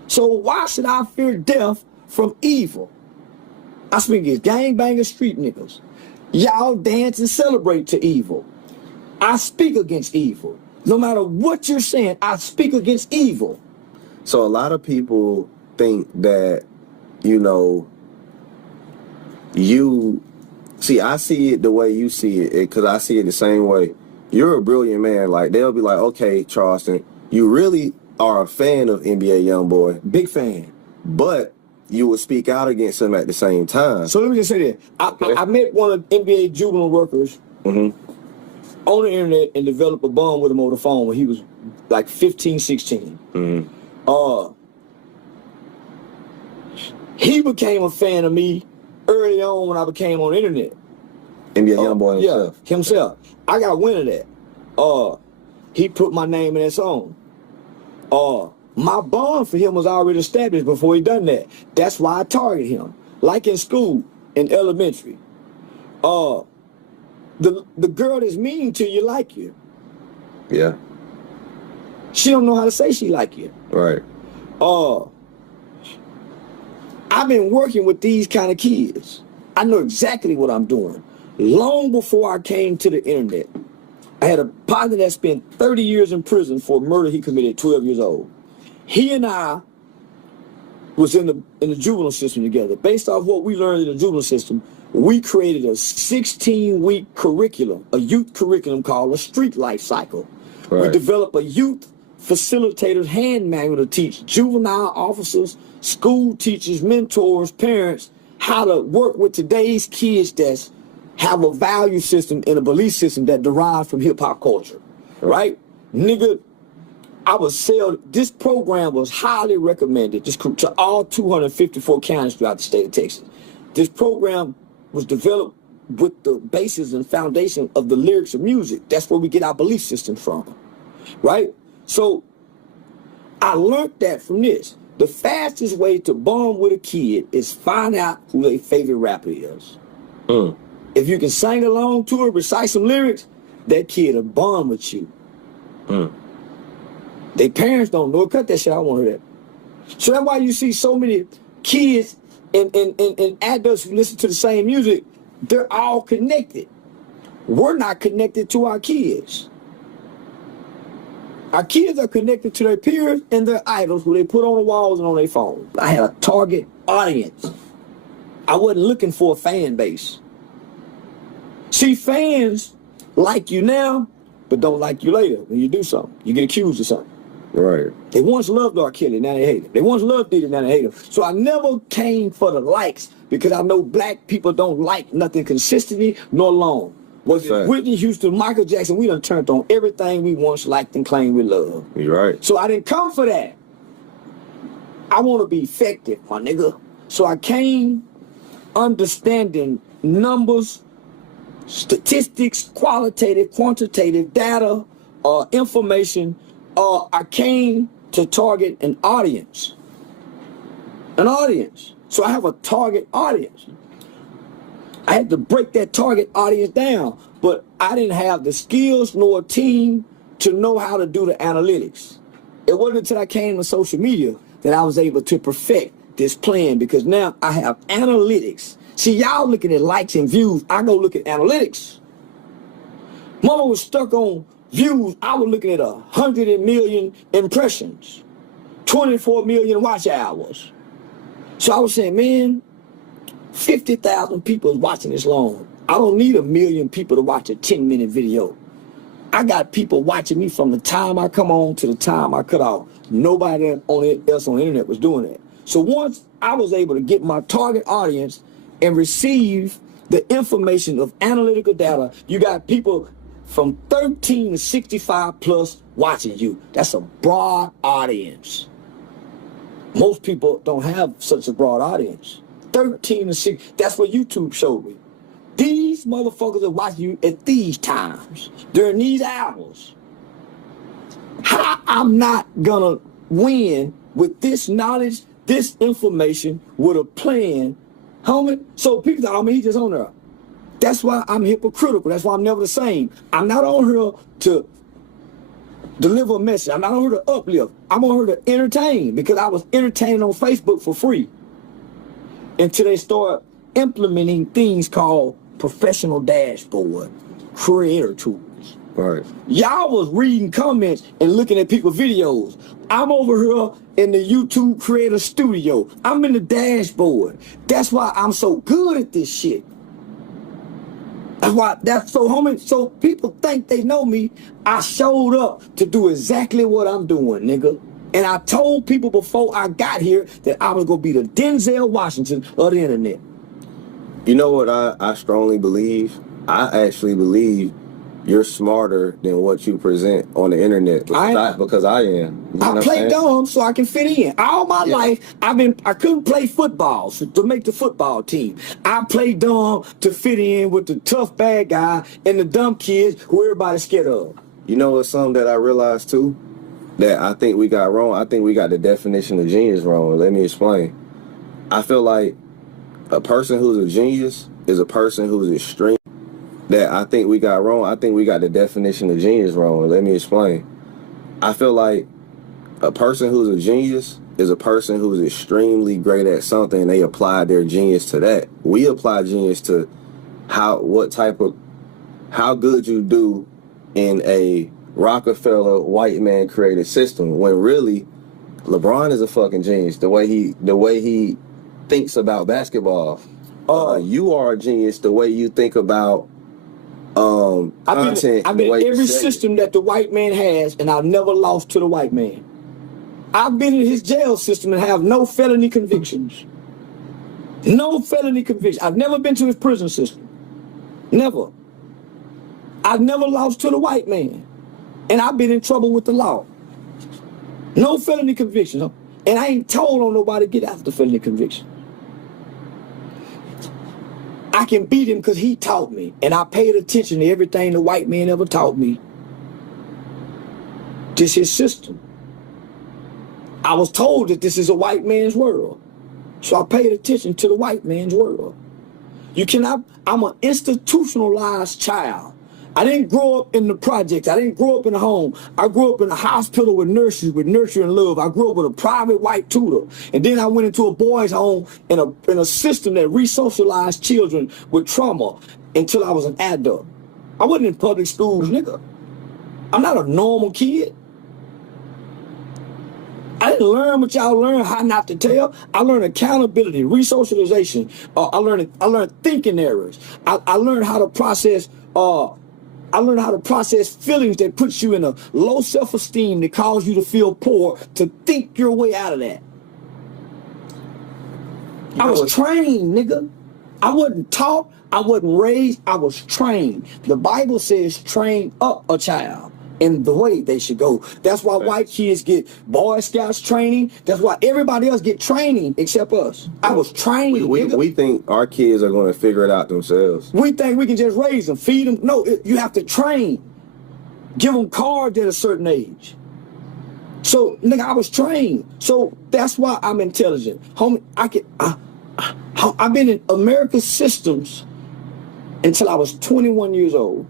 So why should I fear death from evil? I speak against gangbangers, street niggas. Y'all dance and celebrate to evil. I speak against evil. No matter what you're saying, I speak against evil. So a lot of people think that, you know, you see, I see it the way you see it, because I see it the same way. You're a brilliant man. Like, they'll be like, okay, Charleston, you really are a fan of NBA YoungBoy, Big fan. but you would speak out against him at the same time. So let me just say this. I met one of NBA juvenile workers Mm-hmm. on the internet and developed a bond with him over the phone when he was like 15, 16. Mm-hmm. He became a fan of me early on when I became on the internet. NBA YoungBoy himself. Yeah, himself. I got wind of that. He put my name in that song. My bond for him was already established before he done that. That's why I target him. Like in school, in elementary. The girl that's mean to you like you. Yeah. She don't know how to say she like you. Right. I've been working with these kind of kids. I know exactly what I'm doing. Long before I came to the internet, I had a partner that spent 30 years in prison for a murder he committed at 12 years old. He and I was in the juvenile system together. Based off what we learned in the juvenile system, we created a 16-week curriculum, a youth curriculum called a street life cycle. Right. We developed a youth facilitator's hand manual to teach juvenile officers, school teachers, mentors, parents, how to work with today's kids that have a value system and a belief system that derives from hip-hop culture, right? Nigga, I would sell, this program was highly recommended just to all 254 counties throughout the state of Texas. This program was developed with the basis and foundation of the lyrics of music. That's where we get our belief system from, right? So I learned that from this. The fastest way to bond with a kid is find out who their favorite rapper is. If you can sing along to it, recite some lyrics, that kid will bond with you. Their parents don't know it. Cut that shit. I don't want to hear that. So that's why you see so many kids and adults who listen to the same music. They're all connected. We're not connected to our kids. Our kids are connected to their peers and their idols who they put on the walls and on their phone. I had a target audience. I wasn't looking for a fan base. See, fans like you now, but don't like you later when you do something. You get accused of something. Right. They once loved R. Kelly, now they hate him. They once loved Diddy, now they hate him. So I never came for the likes because I know black people don't like nothing consistently nor long. Was it Whitney Houston, Michael Jackson, we done turned on everything we once liked and claimed we loved. You're right. So I didn't come for that. I want to be effective, my nigga. So I came understanding numbers, statistics, qualitative, quantitative data, information. I came to target an audience. An audience. So I have a target audience. I had to break that target audience down, but I didn't have the skills nor a team to know how to do the analytics. It wasn't until I came to social media that I was able to perfect this plan, because now I have analytics. See, y'all looking at likes and views, I go look at analytics. Mama was stuck on views, I was looking at 100 million impressions, 24 million watch hours. So I was saying, man, 50,000 people is watching this long. I don't need 1 million people to watch a 10-minute video. I got people watching me from the time I come on to the time I cut off. Nobody else on the internet was doing that. So once I was able to get my target audience and receive the information of analytical data, you got people from 13 to 65 plus watching you. That's a broad audience. Most people don't have such a broad audience. 13 to 6, that's what YouTube showed me. These motherfuckers are watching you at these times, during these hours. How I'm not gonna win with this knowledge, this information, with a plan, homie? So people thought, he just on there. That's why I'm hypocritical. That's why I'm never the same. I'm not on here to deliver a message. I'm not on here to uplift. I'm on here to entertain, because I was entertaining on Facebook for free until they start implementing things called professional dashboard, creator tools. Right. Y'all was reading comments and looking at people's videos. I'm over here in the YouTube creator studio. I'm in the dashboard. That's why I'm so good at this shit. That's so, homie. So people think they know me. I showed up to do exactly what I'm doing, nigga. And I told people before I got here that I was gonna be the Denzel Washington of the internet. You know what I strongly believe? I actually believe you're smarter than what you present on the internet because I am. You know I play dumb so I can fit in. All my life, I couldn't play football to make the football team. I played dumb to fit in with the tough bad guy and the dumb kids who everybody's scared of. You know what's something that I realized too? That I think we got wrong. I think we got the definition of genius wrong. Let me explain. I feel like a person who's a genius is a person who's extreme. That I think we got wrong. I think we got the definition of genius wrong. Let me explain. I feel like a person who's a genius is a person who's extremely great at something and they apply their genius to that. We apply genius to how good you do in a Rockefeller white man created system, when really LeBron is a fucking genius. The way he thinks about basketball. You are a genius the way you think about content. I've been in every system that the white man has, and I've never lost to the white man. I've been in his jail system and have no felony convictions. No felony convictions. I've never been to his prison system. Never. I've never lost to the white man. And I've been in trouble with the law. No felony convictions. And I ain't told on nobody to get after the felony conviction. I can beat him because he taught me. And I paid attention to everything the white man ever taught me. This is his system. I was told that this is a white man's world. So I paid attention to the white man's world. I'm an institutionalized child. I didn't grow up in the projects. I didn't grow up in a home. I grew up in a hospital with nurses, with nurture and love. I grew up with a private white tutor. And then I went into a boys' home in a system that re-socialized children with trauma until I was an adult. I wasn't in public schools, nigga. I'm not a normal kid. I didn't learn what y'all learn, how not to tell. I learned accountability, re-socialization. I learned thinking errors. I learned how to process feelings that puts you in a low self-esteem that cause you to feel poor, to think your way out of that. I was trained, nigga. I wasn't taught, I wasn't raised, I was trained. The Bible says train up a child in the way they should go. That's why white kids get Boy Scouts training. That's why everybody else get training except us. I was trained. We think our kids are going to figure it out themselves. We think we can just raise them, feed them. No, you have to train. Give them cards at a certain age. So, nigga, I was trained. So that's why I'm intelligent. Homie, I've been in America's systems until I was 21 years old.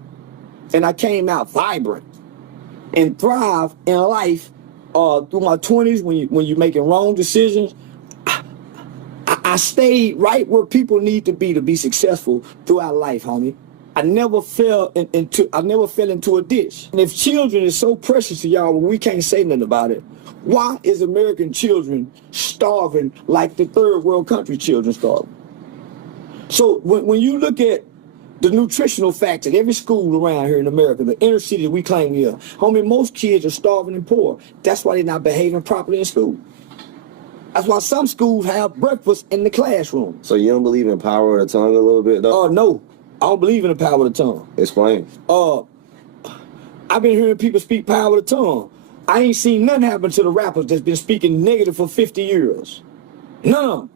And I came out vibrant and thrive in life through my 20s when you're making wrong decisions. I stayed right where people need to be successful throughout life, homie. I never fell into a ditch. And if children is so precious to y'all, we can't say nothing about it. Why is American children starving like the third world country children starving? So when you look at the nutritional facts at every school around here in America, the inner city that we claim here, homie, most kids are starving and poor. That's why they're not behaving properly in school. That's why some schools have breakfast in the classroom. So you don't believe in power of the tongue a little bit, though? No. I don't believe in the power of the tongue. Explain. I've been hearing people speak power of the tongue. I ain't seen nothing happen to the rappers that's been speaking negative for 50 years. None of them.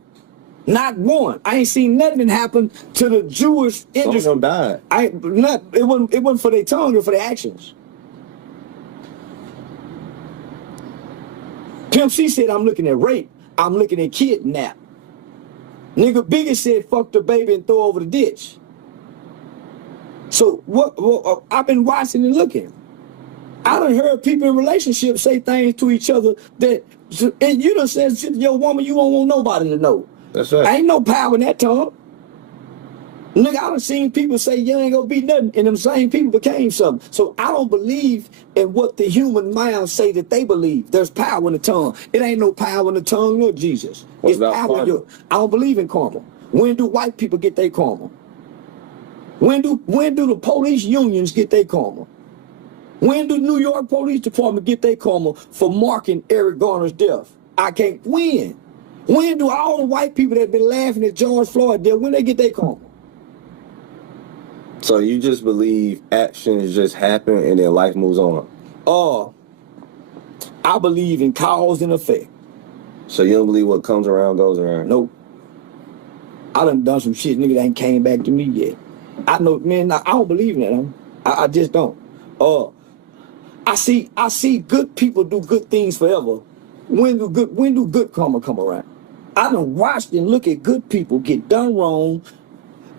Not one. I ain't seen nothing happen to the Jewish industry. Some of them died. It wasn't for their tongue, it was for their actions. Pimp C said, I'm looking at rape. I'm looking at kidnap. Nigga Biggie said, fuck the baby and throw over the ditch. So what I've been watching and looking. I done heard people in relationships say things to each other that, and you done said to your woman, you don't want nobody to know. That's right. Ain't no power in that tongue. Nigga, I done seen people say you ain't gonna be nothing, and them same people became something. So I don't believe in what the human mind say that they believe. There's power in the tongue. It ain't no power in the tongue nor Jesus. What It's about power in karma? I don't believe in karma. When do white people get their karma? When do the police unions get their karma? When do New York Police Department get their karma for marking Eric Garner's death? I can't win. When do all the white people that been laughing at George Floyd death, when they get their karma? So you just believe actions just happen and then life moves on? I believe in cause and effect. So you don't believe what comes around goes around? Nope. I done some shit, nigga, that ain't came back to me yet. I know, man, I don't believe in that, huh? I just don't. I see good people do good things forever. When do good karma come around? I done watched and look at good people get done wrong.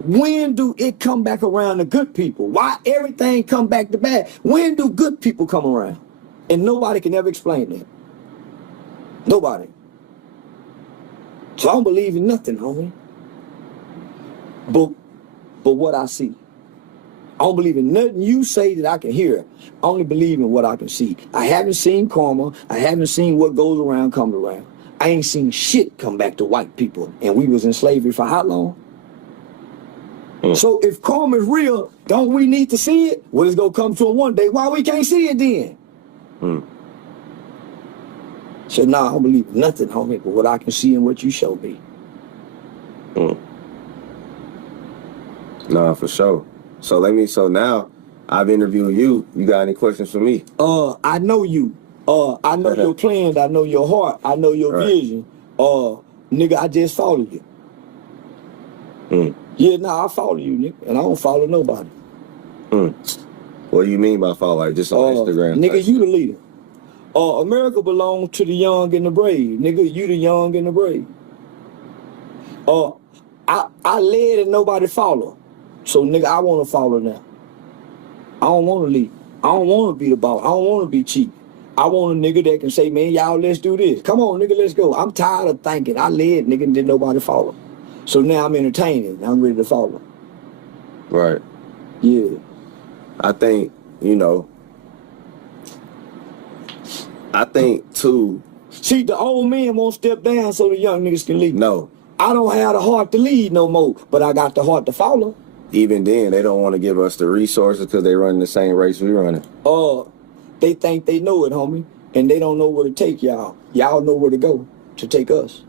When do it come back around to good people? Why everything come back to bad? When do good people come around? And nobody can ever explain that. Nobody. So I don't believe in nothing, homie. But what I see. I don't believe in nothing you say that I can hear. I only believe in what I can see. I haven't seen karma. I haven't seen what goes around comes around. I ain't seen shit come back to white people. And we was in slavery for how long? So if karma is real, don't we need to see it? Well, it's gonna come to him one day. Why we can't see it then? So nah, I don't believe nothing, homie, but what I can see and what you show me. Nah, for sure. So now I've interviewed you. You got any questions for me? I know you. I know your plans. I know your heart. I know your vision. Nigga, I just follow you. Yeah, nah, I follow you, nigga, and I don't follow nobody. What do you mean by follow? Like just on Instagram? Nigga, you the leader. America belongs to the young and the brave. Nigga, you the young and the brave. I led and nobody follow. So, nigga, I want to follow now. I don't want to lead. I don't want to be the boss. I don't want to be cheap. I want a nigga that can say, man, y'all, let's do this. Come on, nigga, let's go. I'm tired of thinking. I led, nigga, and didn't nobody follow. So now I'm entertaining. I'm ready to follow. Right. Yeah. I think, too. See, the old men won't step down so the young niggas can lead. No. I don't have the heart to lead no more, but I got the heart to follow. Even then, they don't want to give us the resources because they run the same race we running. They think they know it, homie, and they don't know where to take y'all. Y'all know where to go to take us.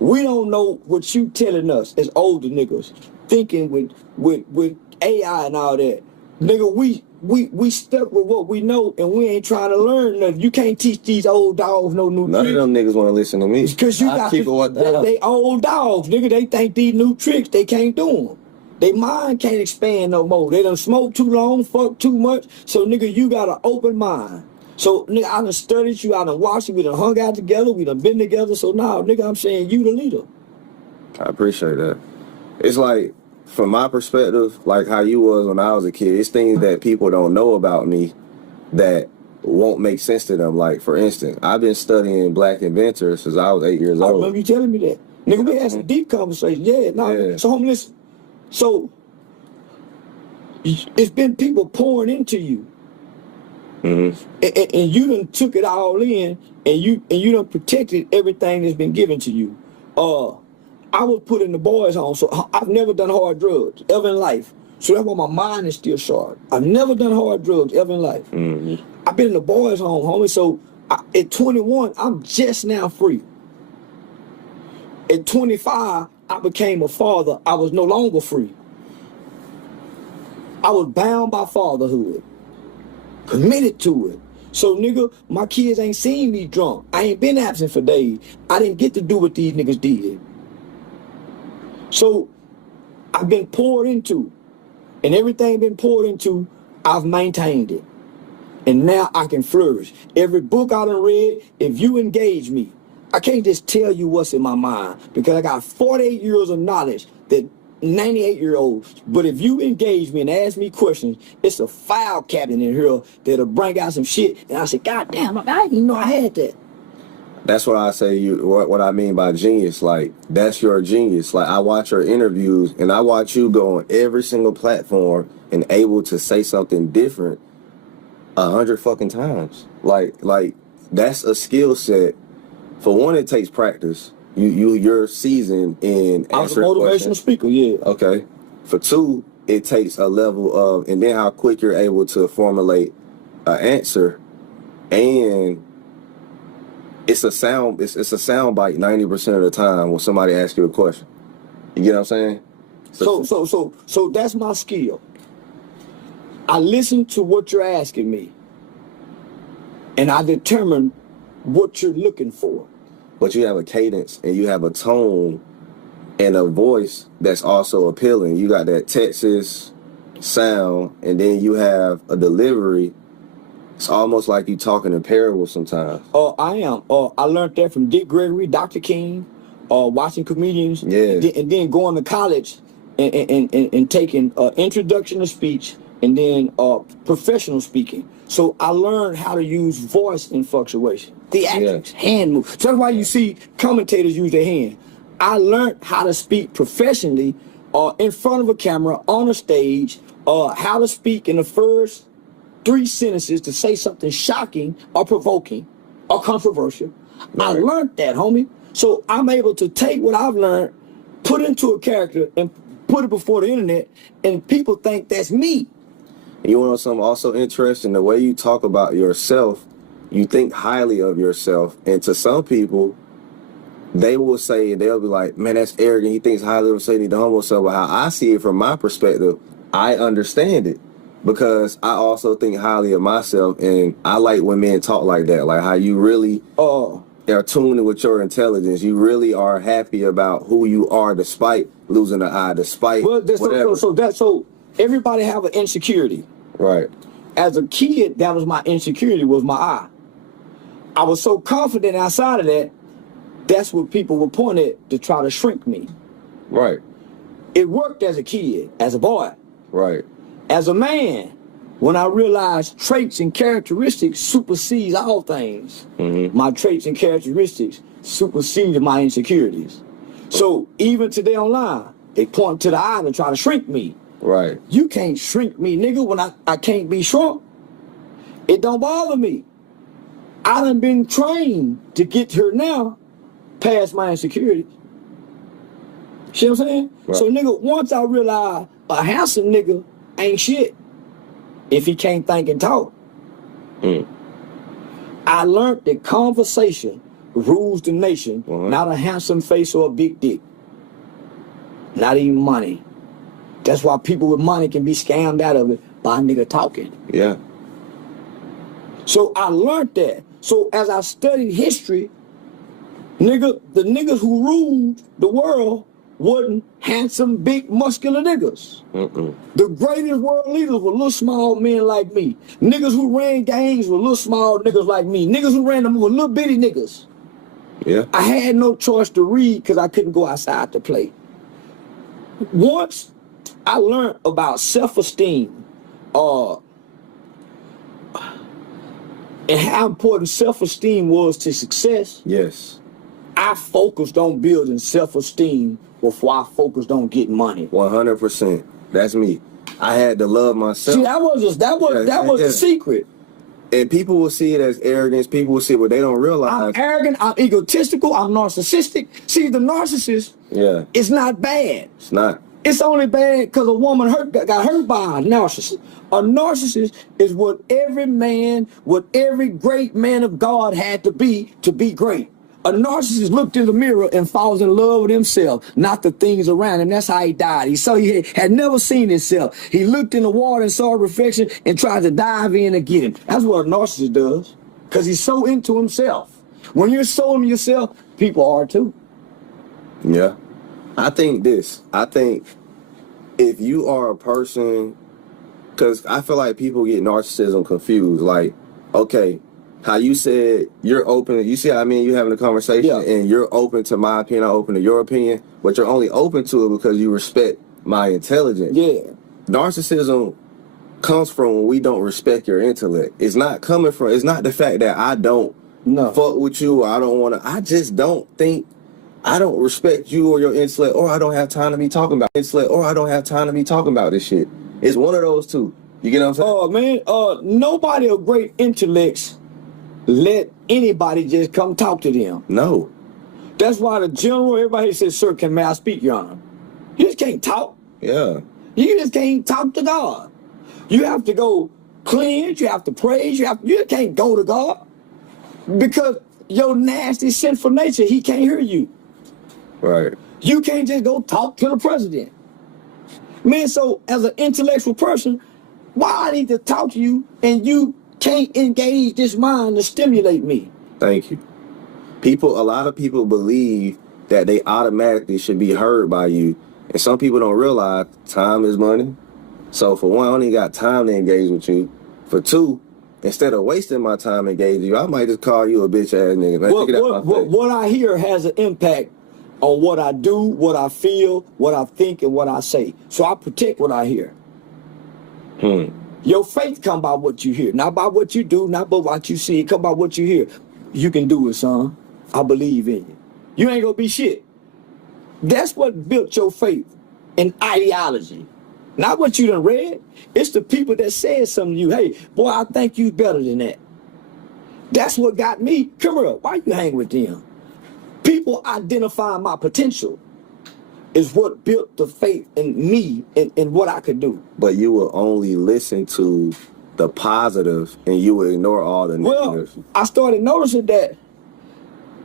We don't know what you telling us as older niggas, thinking with AI and all that. Nigga, we stuck with what we know, and we ain't trying to learn nothing. You can't teach these old dogs no new None tricks. of them niggas want to listen to me. Because you got they old dogs, nigga. They think these new tricks, they can't do them. They mind can't expand no more. They done smoke too long, fuck too much. So, nigga, you got an open mind. So, nigga, I done studied you, I done watched you, we done hung out together, we done been together. So now, nigga, I'm saying you the leader. I appreciate that. It's like, from my perspective, like how you was when I was a kid, it's things that people don't know about me that won't make sense to them. Like, for instance, I've been studying black inventors since I was 8 years old. I remember you telling me that. Nigga, we had some deep conversations. Yeah, nah. So, homie, listen. So, it's been people pouring into you. And you done took it all in, and you done protected everything that's been given to you. I was put in the boys' home, so I've never done hard drugs ever in life. So that's why my mind is still sharp. I've never done hard drugs ever in life. I've been in the boys' home, homie. So at 21, I'm just now free. At 25, I became a father. I was no longer free. I was bound by fatherhood, committed to it. So, nigga, my kids ain't seen me drunk. I ain't been absent for days. I didn't get to do what these niggas did. So, I've been poured into, and everything been poured into, I've maintained it. And now I can flourish. Every book I done read, if you engage me, I can't just tell you what's in my mind, because I got 48 years of knowledge that 98-year-olds. But if you engage me and ask me questions, it's a file cabinet in here that'll bring out some shit. And I say, God damn, I didn't even know I had that. That's what I say. What I mean by genius. Like that's your genius. Like I watch your interviews, and I watch you go on every single platform and able to say something different 100 fucking times. Like that's a skill set. For one, it takes practice. You're seasoned in I was a answering motivational questions. speaker, yeah. Okay. For two, it takes a level of, and then how quick you're able to formulate an answer, and it's a sound bite 90% of the time when somebody asks you a question. You get what I'm saying? So that's my skill. I listen to what you're asking me, and I determine what you're looking for. But you have a cadence and you have a tone and a voice that's also appealing. You got that Texas sound, and then you have a delivery. It's almost like you talking in parables sometimes. I am. I learned that from Dick Gregory, Dr. King, watching comedians, Yeah. and then going to college and taking introduction to speech and then professional speaking. So I learned how to use voice in fluctuation, theatrics, hand moves. So that's why you see commentators use their hand. I learned how to speak professionally in front of a camera, on a stage, how to speak in the first 3 sentences to say something shocking or provoking or controversial. Right. I learned that, homie. So I'm able to take what I've learned, put it into a character, and put it before the internet, and people think that's me. You want to know something also interesting? The way you talk about yourself, you think highly of yourself. And to some people, they will say, they'll be like, man, that's arrogant. He thinks highly of himself. He need to humble himself. But how I see it from my perspective, I understand it. Because I also think highly of myself, and I like when men talk like that, like how you really are tuned with your intelligence. You really are happy about who you are, despite losing an eye, despite whatever. So everybody have an insecurity. Right. As a kid, that was my insecurity, was my eye. I was so confident outside of that. That's what people were pointing at to try to shrink me. Right. It worked as a kid, as a boy. Right. As a man, when I realized traits and characteristics supersedes all things, my traits and characteristics superseded my insecurities. So even today online, they point to the eye to try to shrink me. Right. You can't shrink me, nigga, when I can't be shrunk. It don't bother me. I done been trained to get here now past my insecurities. See what I'm saying? Right. So nigga, once I realized a handsome nigga ain't shit if he can't think and talk. I learned that conversation rules the nation, not a handsome face or a big dick. Not even money. That's why people with money can be scammed out of it by a nigga talking. Yeah. So I learned that. So as I studied history, nigga, the niggas who ruled the world wasn't handsome, big, muscular niggas. The greatest world leaders were little small men like me. Niggas who ran gangs were little small niggas like me. Niggas who ran them were little bitty niggas. Yeah. I had no choice to read because I couldn't go outside to play. Once I learned about self-esteem, and how important self-esteem was to success. Yes. I focused on building self-esteem before I focused on getting money. 100%. That's me. I had to love myself. See, that was the secret. And people will see it as arrogance. People will see it, but they don't realize. I'm arrogant. I'm egotistical. I'm narcissistic. See, the narcissist. Yeah. It's not bad. It's not. It's only bad because a woman got hurt by a narcissist. A narcissist is what every man, what every great man of God had to be great. A narcissist looked in the mirror and falls in love with himself, not the things around him. That's how he died. He had never seen himself. He looked in the water and saw a reflection and tried to dive in and get him. That's what a narcissist does, because he's so into himself. When you're so into yourself, people are too. Yeah. I think if you are a person, because I feel like people get narcissism confused. Like, okay, how you said you're open, you see how I mean, you having a conversation and you're open to my opinion, I'm open to your opinion, but you're only open to it because you respect my intelligence. Yeah. Narcissism comes from when we don't respect your intellect. It's not coming from, it's not the fact that I don't No. fuck with you, or I don't want to. I just don't think. I don't respect you or your intellect, or I don't have time to be talking about intellect, or I don't have time to be talking about this shit. It's one of those two. You get what I'm saying? Oh man, nobody of great intellects let anybody just come talk to them. No. That's why the general, everybody says, "Sir, may I speak, Your Honor?" You just can't talk. Yeah. You just can't talk to God. You have to go cleanse. You have to praise. You just can't go to God because your nasty, sinful nature, He can't hear you. Right. You can't just go talk to the president. Man, so as an intellectual person, why I need to talk to you and you can't engage this mind to stimulate me? Thank you. A lot of people believe that they automatically should be heard by you. And some people don't realize time is money. So for one, I only got time to engage with you. For two, instead of wasting my time engaging you, I might just call you a bitch ass nigga. Man, what I hear has an impact on what I do, what I feel, what I think, and what I say. So I protect what I hear. Your faith come by what you hear, not by what you do, not by what you see. It come by what you hear. You can do it, son. I believe in you. You ain't gonna be shit. That's what built your faith and ideology. Not what you done read. It's the people that said something to you. Hey, boy, I think you better than that. That's what got me. Come here, why you hang with them? People identifying my potential is what built the faith in me and what I could do. But you will only listen to the positive and you will ignore all the negative. Well, I started noticing that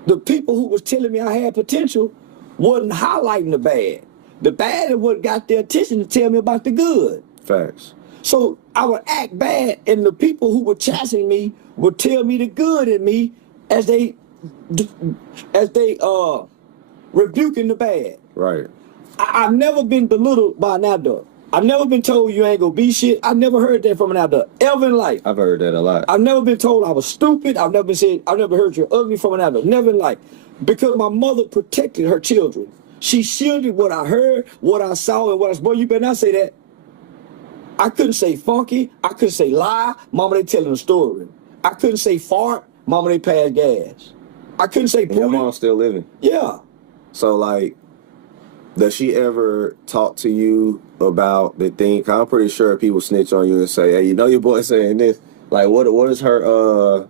the people who was telling me I had potential wasn't highlighting the bad. The bad is what got their attention to tell me about the good. Facts. So I would act bad, and the people who were chasing me would tell me the good in me as they rebuking the bad. Right. I've never been belittled by an adult. I've never been told you ain't gonna be shit. I never heard that from an adult ever in life. I've heard that a lot. I've never been told I was stupid. I've never heard you're ugly from an adult. Never in life. Because my mother protected her children. She shielded what I heard, what I saw, and what I saw. Boy, you better not say that. I couldn't say funky. I couldn't say lie. Mama, they telling a story. I couldn't say fart. Mama, they pass gas. I couldn't say your mom's still living? Yeah. So, like, does she ever talk to you about the thing? 'Cause I'm pretty sure people snitch on you and say, hey, you know your boy saying this. Like, what is her,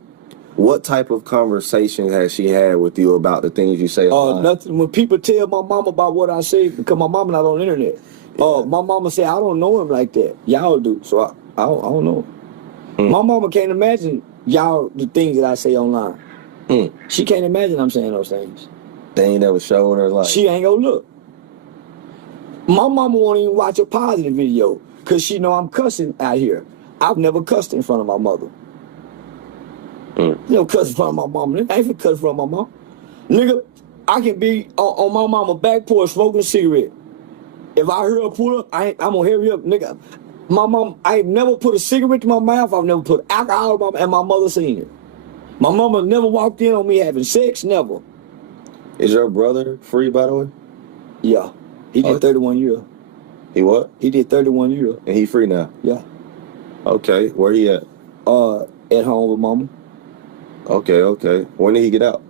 what type of conversation has she had with you about the things you say online? Nothing. When people tell my mama about what I say, because my mama not on the internet, my mama say, I don't know him like that. Y'all do. So I don't know him. My mama can't imagine y'all, the things that I say online. She can't imagine I'm saying those things. They ain't never showed her, like. She ain't gonna look. My mama won't even watch a positive video because she know I'm cussing out here. I've never cussed in front of my mother. You know, cuss in front of my mama. I ain't finna cuss in front of my mom. Nigga, I can be on my mama's back porch smoking a cigarette. If I hear her pull up, I'm gonna hurry up, nigga. My mom, I ain't never put a cigarette in my mouth. I've never put alcohol in my mouth, and my mother seen it. My mama never walked in on me having sex, never. Is your brother free, by the way? Yeah. He did 31 years. He what? He did 31 years. And he free now? Yeah. Okay, where he at? At home with mama. Okay. When did he get out?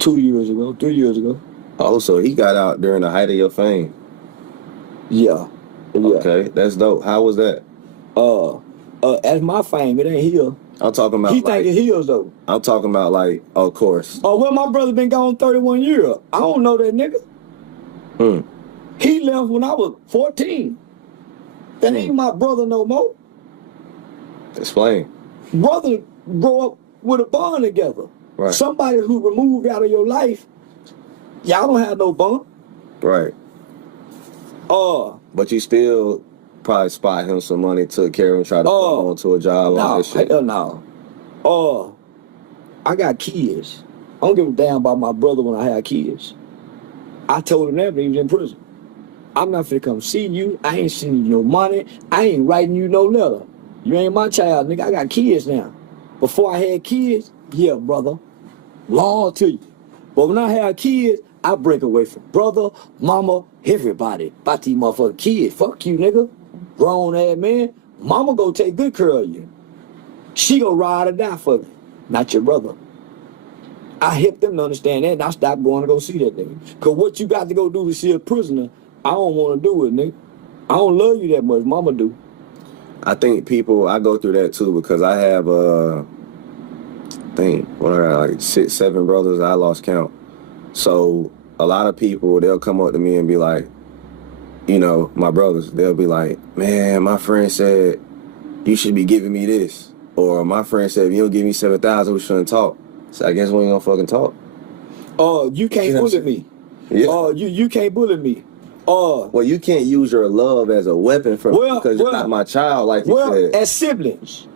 2 years ago, 3 years ago. Oh, so he got out during the height of your fame. Yeah. Okay, that's dope. How was that? As my fame, it ain't here. I'm talking about. He think it heals though. I'm talking about like, of course. Oh, well, my brother been gone 31 years. I don't know that nigga. He left when I was 14. That ain't my brother no more. Explain. Brother grow up with a bond together. Right. Somebody who removed out of your life, y'all don't have no bond. Right. But you still probably spot him some money, took care of him, tried to put him onto a job, all that shit. Hell no. I got kids. I don't give a damn about my brother when I have kids. I told him that when he was in prison. I'm not finna come see you. I ain't sending you no money. I ain't writing you no letter. You ain't my child, nigga. I got kids now. Before I had kids, yeah, brother. Law to you. But when I have kids, I break away from brother, mama, everybody. About these motherfucking kids. Fuck you, nigga. Grown ass man. Mama gonna take good care of you. She gonna ride or die for me. not your brother. I helped them to understand that, and I stopped going to go see that nigga. Cause what you got to go do to see a prisoner, I don't want to do it, nigga. I don't love you that much. Mama do. I think people, I go through that too because I have I think what I got like 6, 7 brothers. I lost count. So a lot of people, they'll come up to me and be like, you know, my brothers, they'll be like, man, my friend said you should be giving me this, or my friend said if you don't give me 7,000, we shouldn't talk. So I guess we ain't gonna fucking talk. You can't bully me. Yeah. You can't bully me. Well, you can't use your love as a weapon for because you're not my child, like you said. As siblings,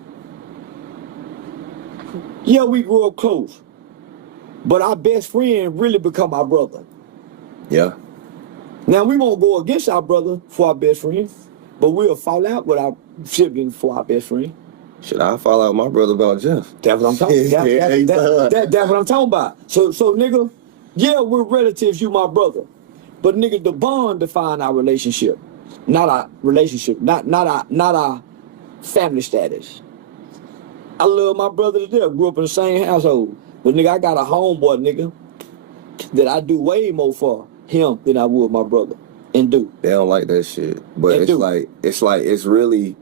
yeah, we grew up close, but our best friend really become our brother. Yeah. Now we won't go against our brother for our best friend, but we'll fall out with our sibling for our best friend. Should I fall out with my brother about Jeff? That's what I'm talking. That's what I'm talking about. So nigga, yeah, we're relatives. You my brother. But nigga, the bond define our relationship, not our relationship, not our family status. I love my brother to death. Grew up in the same household, but nigga, I got a homeboy, nigga, that I do way more for him than I would my brother, and do. They don't like that shit, but it's really,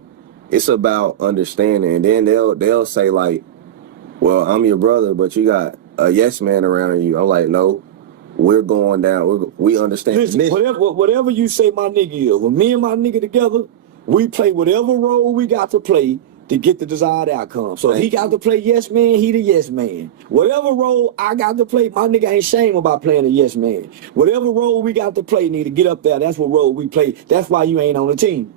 it's about understanding. And then they'll say like, well, I'm your brother, but you got a yes man around you. I'm like, no. We're going down. We understand. Listen, whatever you say my nigga is, when me and my nigga together, we play whatever role we got to play to get the desired outcome. So if he got to play yes man, he the yes man. Whatever role I got to play, my nigga ain't shame about playing a yes man. Whatever role we got to play, need to get up there. That's what role we play. That's why you ain't on the team.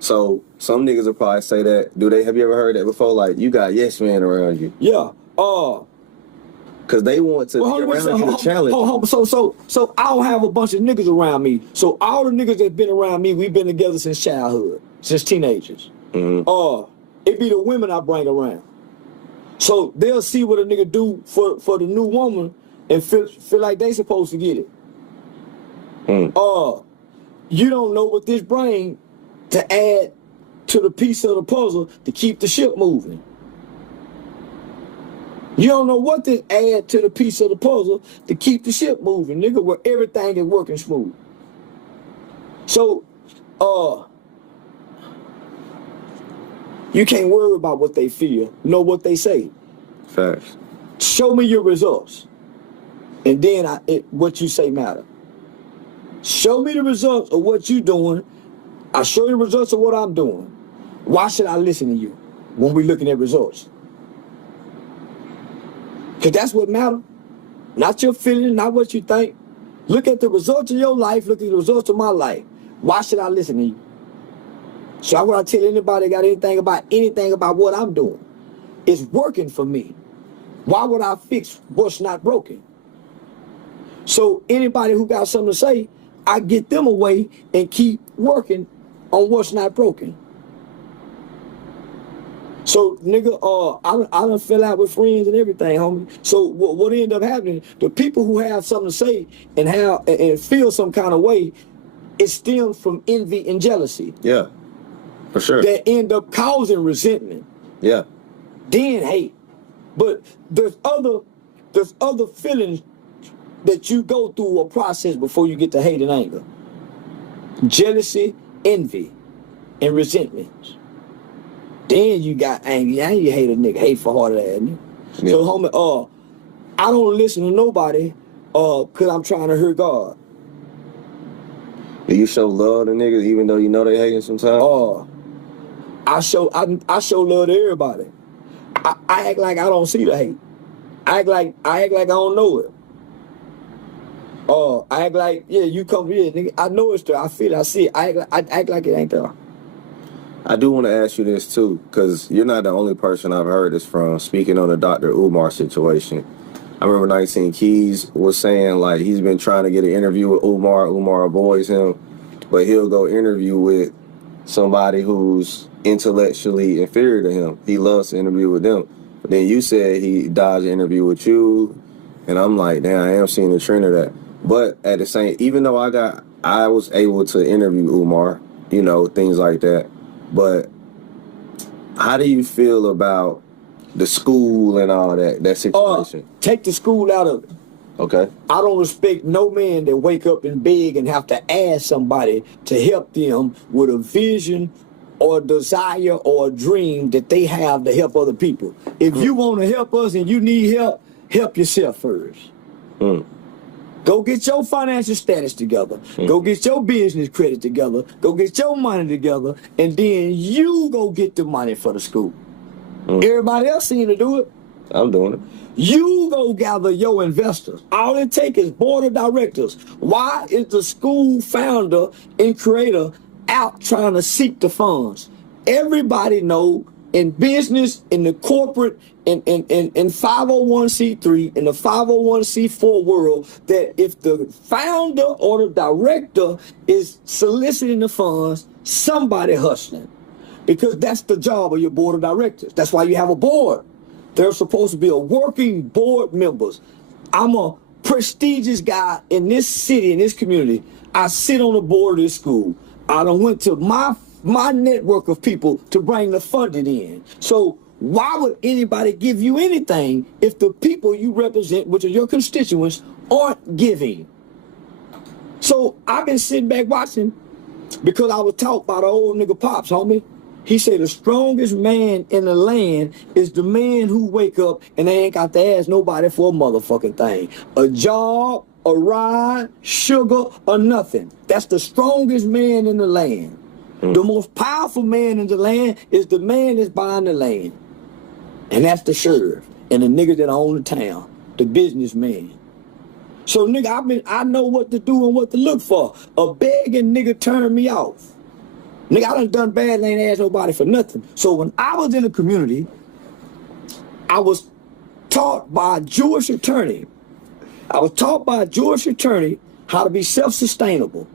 So some niggas will probably say that. Have you ever heard that before? Like, you got yes man around you. Yeah. Cause they want to be around you to challenge. So I don't have a bunch of niggas around me. So all the niggas that's been around me, we've been together since childhood, since teenagers. Mm-hmm. It be the women I bring around. So they'll see what a nigga do for the new woman and feel like they supposed to get it. You don't know what this bring to add to the piece of the puzzle to keep the ship moving. You don't know what to add to the piece of the puzzle to keep the ship moving, nigga, where everything is working smooth. So, you can't worry about what they feel, know what they say. Facts. Show me your results, and then what you say matter. Show me the results of what you doing. I show you the results of what I'm doing. Why should I listen to you when we're looking at results? Because that's what matters. Not your feelings, not what you think. Look at the results of your life. Look at the results of my life. Why should I listen to you? So I want to tell anybody got anything about what I'm doing. It's working for me. Why would I fix what's not broken? So anybody who got something to say, I get them away and keep working on what's not broken. So, nigga, I done fell out with friends and everything, homie. So what ended up happening, the people who have something to say and feel some kind of way, it stems from envy and jealousy. Yeah, for sure. That end up causing resentment. Yeah. Then hate. But there's other feelings that you go through a process before you get to hate and anger. Jealousy, envy, and resentment. Then you got angry. Now you hate a nigga, hateful hearted ass nigga. Yeah. So homie, I don't listen to nobody cause I'm trying to hurt God. Do you show love to niggas even though you know they hating sometimes? I show love to everybody. I act like I don't see the hate. I act like I don't know it. I act like, yeah, you come here, nigga. I know it's there. I feel it. I see it. I act like it ain't there. I do want to ask you this too, because you're not the only person I've heard this from. Speaking on the Dr. Umar situation, I remember 19 Keys was saying like he's been trying to get an interview with Umar. Umar avoids him, but he'll go interview with somebody who's intellectually inferior to him. He loves to interview with them. But then you said he dodged an interview with you, and I'm like, damn, I am seeing the trend of that. But at the same, even though I was able to interview Umar, things like that. But how do you feel about the school and all that situation. Take the school out of it. Okay. I don't respect no man that wake up and beg and have to ask somebody to help them with a vision or a desire or a dream that they have to help other people. If you want to help us and you need help, help yourself first. Go get your financial status together. Go get your business credit together. Go get your money together. And then you go get the money for the school. Everybody else seem to do it. I'm doing it. You go gather your investors. All it takes is board of directors. Why is the school founder and creator out trying to seek the funds? Everybody know in business, in the corporate, in 501c3, in the 501c4 world, that if the founder or the director is soliciting the funds, somebody hustling. Because that's the job of your board of directors. That's why you have a board. There's supposed to be a working board members. I'm a prestigious guy in this city, in this community. I sit on the board of this school. I done went to my network of people to bring the funding in. So why would anybody give you anything if the people you represent, which are your constituents, aren't giving? So I've been sitting back watching because I was taught by the old nigga Pops, homie. He said the strongest man in the land is the man who wake up and they ain't got to ask nobody for a motherfucking thing. A job, a ride, sugar, or nothing. That's the strongest man in the land. The most powerful man in the land is the man that's buying the land. And that's the sheriff and the nigga that own the town, the businessman. So nigga, I know what to do and what to look for. A begging nigga turned me off. Nigga, I done bad and ain't asked nobody for nothing. So when I was in the community, I was taught by a Jewish attorney. I was taught by a Jewish attorney how to be self-sustainable,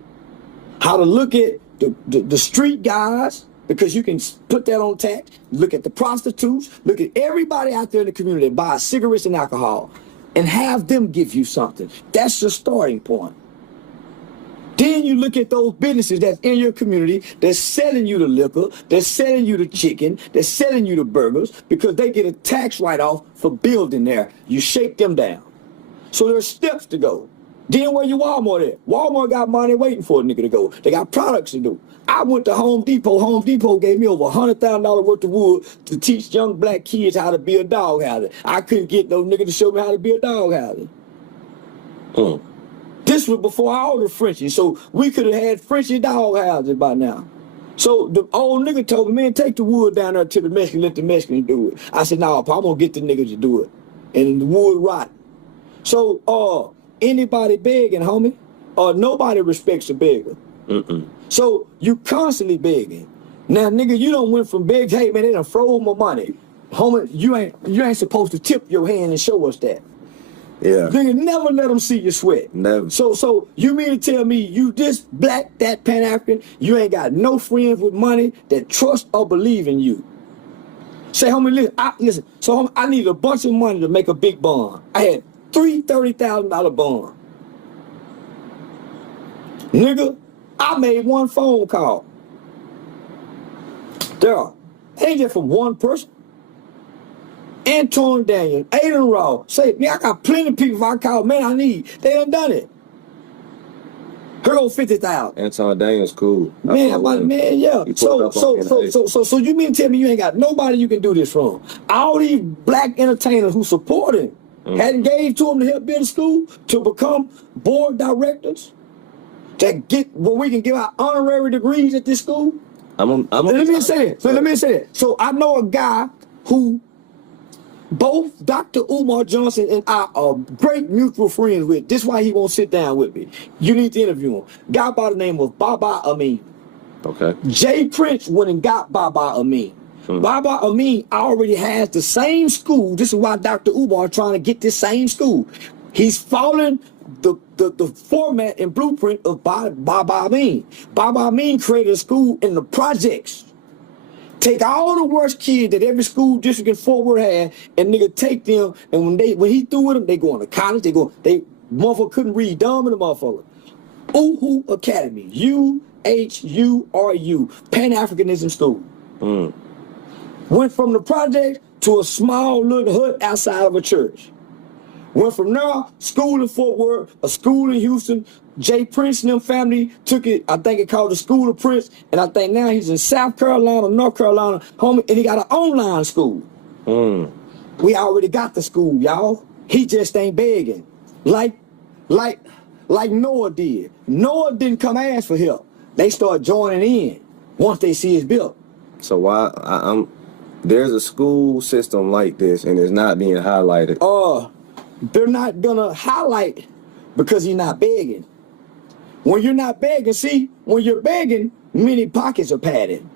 how to look at the street guys, because you can put that on tax, look at the prostitutes, look at everybody out there in the community that buys cigarettes and alcohol, and have them give you something. That's your starting point. Then you look at those businesses that's in your community that's selling you the liquor, that's selling you the chicken, that's selling you the burgers, because they get a tax write-off for building there. You shake them down. So there's steps to go. Then where your Walmart at? Walmart got money waiting for a nigga to go. They got products to do. I went to Home Depot. Home Depot gave me over $100,000 worth of wood to teach young black kids how to be a dog houser. I couldn't get no nigga to show me how to be a dog houser. This was before all the Frenchies, so we could have had Frenchy dog houses by now. So the old nigga told me, man, take the wood down there to the Mexican, let the Mexicans do it. I said, nah, I'm gonna get the niggas to do it. And the wood rot. So anybody begging, homie, nobody respects a beggar. So you constantly begging. Now, nigga, you done went from beg, hey man, they done froze my money. Homie, you ain't supposed to tip your hand and show us that. Yeah. Nigga, never let them see you sweat. Never. So you mean to tell me you this black, that Pan-African, you ain't got no friends with money that trust or believe in you? Say, homie, listen. So homie, I need a bunch of money to make a big bond. I had $3 $30,000 bond. Nigga, I made one phone call. There, ain't just from one person. Anton Daniel, Aiden Raw, say, man, I got plenty of people if I call, man, I need. They done it. Here go 50,000. Anton Daniel's cool. Man, yeah. So you mean to tell me you ain't got nobody you can do this from? All these black entertainers who support him hadn't gave to him to help build a school, to become board directors, to get where we can give out honorary degrees at this school? Let me say that. So I know a guy who both Dr. Umar Johnson and I are great mutual friends with. This is why he won't sit down with me. You need to interview him. Guy by the name of Baba Amin. Okay. Jay Prince went and got Baba Amin. Baba Amin already has the same school. This is why Dr. Umar is trying to get this same school. He's following the format and blueprint of Baba Amin. Baba Amin created a school in the projects. Take all the worst kids that every school district in Fort Worth had, and nigga take them, and when he threw with them, they going to college, they motherfucker couldn't read, dumb in the motherfucker. Uhu Academy, UHURU, Pan-Africanism School. Went from the project to a small little hut outside of a church. Went from there, school in Fort Worth, a school in Houston. Jay Prince and them family took it, I think it called the School of Prince, and I think now he's in South Carolina, North Carolina, homie, and he got an online school. We already got the school, y'all. He just ain't begging. Like Noah did. Noah didn't come ask for help. They start joining in once they see it's built. So why there's a school system like this and it's not being highlighted? They're not gonna highlight because he's not begging. When you're not begging, see, when you're begging, many pockets are padded.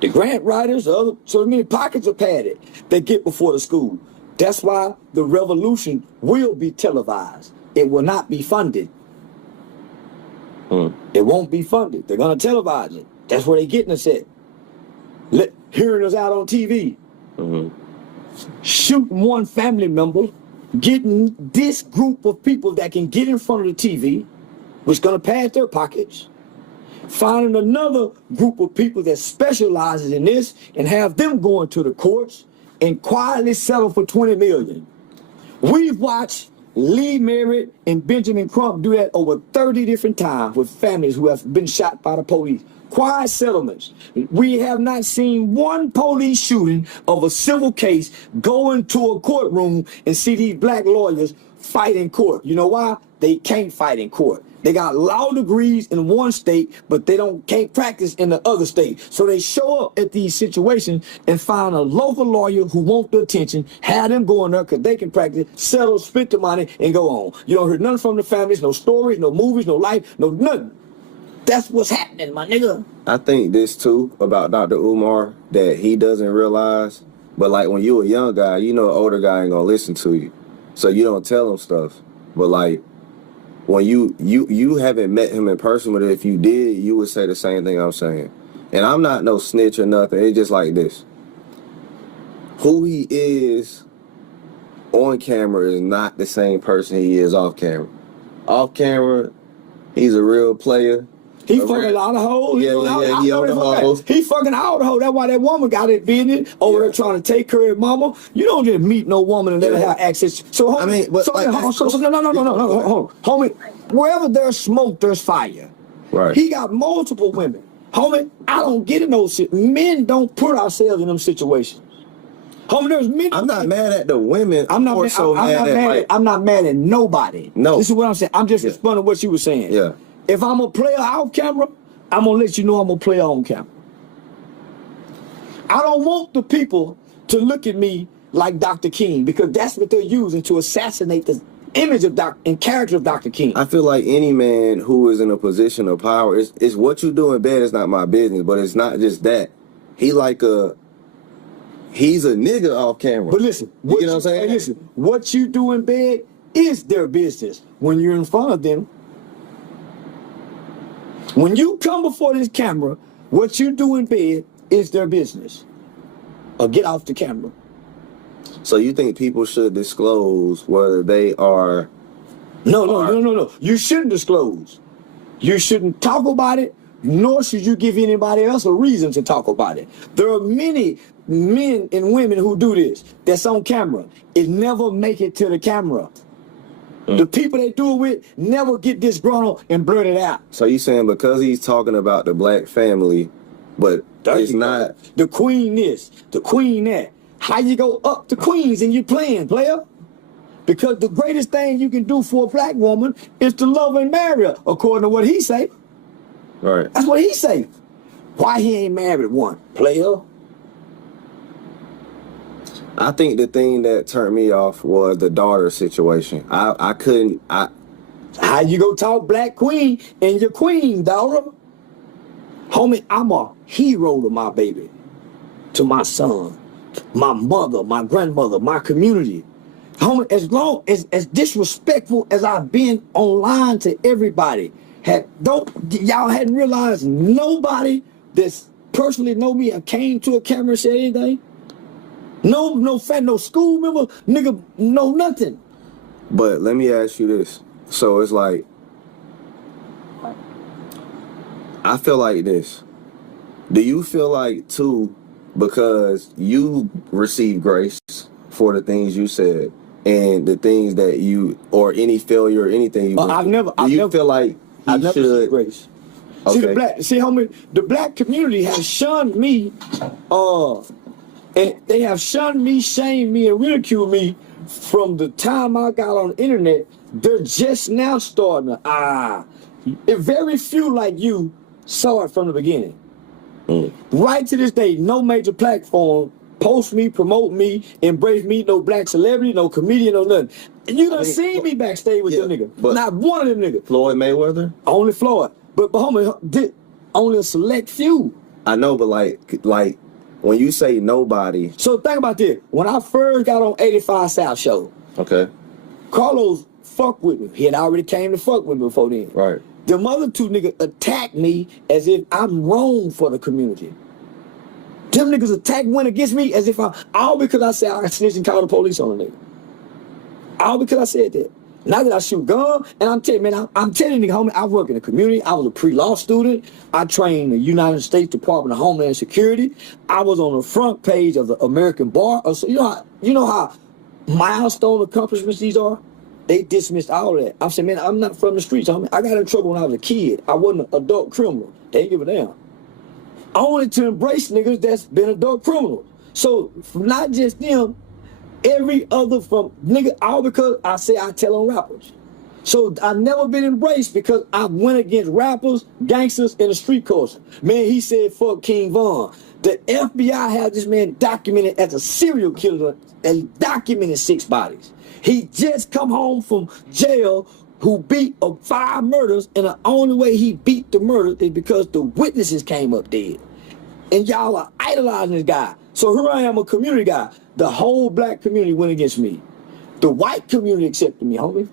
The grant writers, so many pockets are padded. They get before the school. That's why the revolution will be televised. It will not be funded. It won't be funded. They're gonna televise it. That's where they're getting us at. Hearing us out on TV. Shooting one family member, getting this group of people that can get in front of the TV, which gonna pad their pockets, finding another group of people that specializes in this and have them going to the courts and quietly settle for $20 million. We've watched Lee Merritt and Benjamin Crump do that over 30 different times with families who have been shot by the police. Quiet settlements. We have not seen one police shooting of a civil case go into a courtroom and see these black lawyers fight in court. You know why? They can't fight in court. They got law degrees in one state, but they can't practice in the other state. So they show up at these situations and find a local lawyer who wants the attention, have them go in there because they can practice, settle, split the money, and go on. You don't hear nothing from the families, no stories, no movies, no life, no nothing. That's what's happening, my nigga. I think this too about Dr. Umar that he doesn't realize. But like when you a young guy, you know an older guy ain't gonna listen to you. So you don't tell him stuff. But like when you haven't met him in person, but if you did, you would say the same thing I'm saying. And I'm not no snitch or nothing. It's just like this. Who he is on camera is not the same person he is off camera. Off camera, he's a real player. He fucking a lot of hoes. He on the hoes. He fucking all the hoes. That's why that woman got it business over there trying to take care of mama. You don't just meet no woman and let her have access. So homie, no. Homie, wherever there's smoke, there's fire. Right. He got multiple women. Homie, I don't get in those shit. Men don't put ourselves in them situations. Homie, there's men. I'm not mad at the women. I'm not mad at nobody. No. This is what I'm saying. I'm just responding to what you were saying. Yeah. If I'm a player off camera, I'm gonna let you know I'm a player on camera. I don't want the people to look at me like Dr. King because that's what they're using to assassinate the image of and character of Dr. King. I feel like any man who is in a position of power, it's what you do in bed is not my business, but it's not just that. He's a nigga off camera. But listen, you know what I'm saying? Hey, listen, what you do in bed is their business. When you're in front of them, when you come before this camera, what you do in bed is their business. Or get off the camera. So you think people should disclose whether they are... No. You shouldn't disclose. You shouldn't talk about it, nor should you give anybody else a reason to talk about it. There are many men and women who do this. That's on camera. It never make it to the camera. The people they do it with never get disgruntled and blurt it out. So you saying because he's talking about the black family, but it's not... The queen this, the queen that. How you go up to queens and you playing, player? Because the greatest thing you can do for a black woman is to love and marry her, according to what he say. Right. That's what he say. Why he ain't married one, player? I think the thing that turned me off was the daughter situation. I couldn't... How you go talk black queen and your queen, daughter? Homie, I'm a hero to my baby, to my son, my mother, my grandmother, my community. Homie, as long as disrespectful as I've been online to everybody, y'all hadn't realized nobody that's personally know me and came to a camera and said anything? No school member, nigga, no nothing. But let me ask you this. So it's like, I feel like this. Do you feel like, too, because you receive grace for the things you said and the things that you, or any failure or anything you I've never. Do you feel like I've he never should? seen grace. Okay. See, homie, the black community has shunned me, and they have shunned me, shamed me, and ridiculed me from the time I got on the internet. They're just now starting to, very few like you saw it from the beginning. Right to this day, no major platform post me, promote me, embrace me, no black celebrity, no comedian, no nothing. And you done seen me backstage with them niggas. Not one of them niggas. Floyd Mayweather? Only Floyd. But homie, only a select few. I know, but like when you say nobody. So think about this. When I first got on 85 South Show, Okay. Carlos fucked with me. He had already came to fuck with me before then. Right. Them other two niggas attacked me as if I'm wrong for the community. Them niggas went against me as if all because I said I snitched and called the police on a nigga. All because I said that. Now that I shoot gun, and I'm telling you, man, I'm telling you, homie, I work in the community. I was a pre-law student. I trained the United States Department of Homeland Security. I was on the front page of the American Bar. So you know how milestone accomplishments these are? They dismissed all of that. I'm saying, man, I'm not from the streets, homie. I got in trouble when I was a kid. I wasn't an adult criminal. They didn't give a damn. I wanted to embrace niggas that's been adult criminals. So not just them, every other from nigga, all because I say I tell on rappers. So I never been embraced because I went against rappers, gangsters, and the street culture. Man, he said fuck King Von. The FBI had this man documented as a serial killer and documented 6 bodies. He just come home from jail who beat 5 murders, and the only way he beat the murder is because the witnesses came up dead. And y'all are idolizing this guy. So here I am, a community guy. The whole black community went against me. The white community accepted me, homie.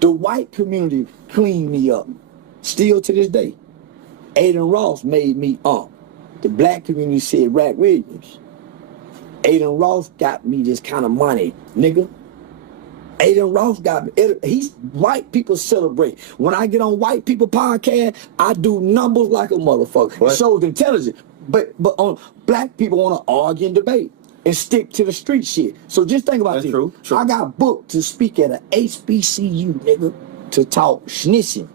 The white community cleaned me up. Still to this day. Aiden Ross made me up. The black community said Rat Williams. Aiden Ross got me this kind of money, nigga. Aiden Ross got me. He's white people celebrate. When I get on white people podcast, I do numbers like a motherfucker. What? It shows intelligence. But on black people want to argue and debate and stick to the street shit. So just think about this. True. I got booked to speak at a HBCU, nigga, to talk snitching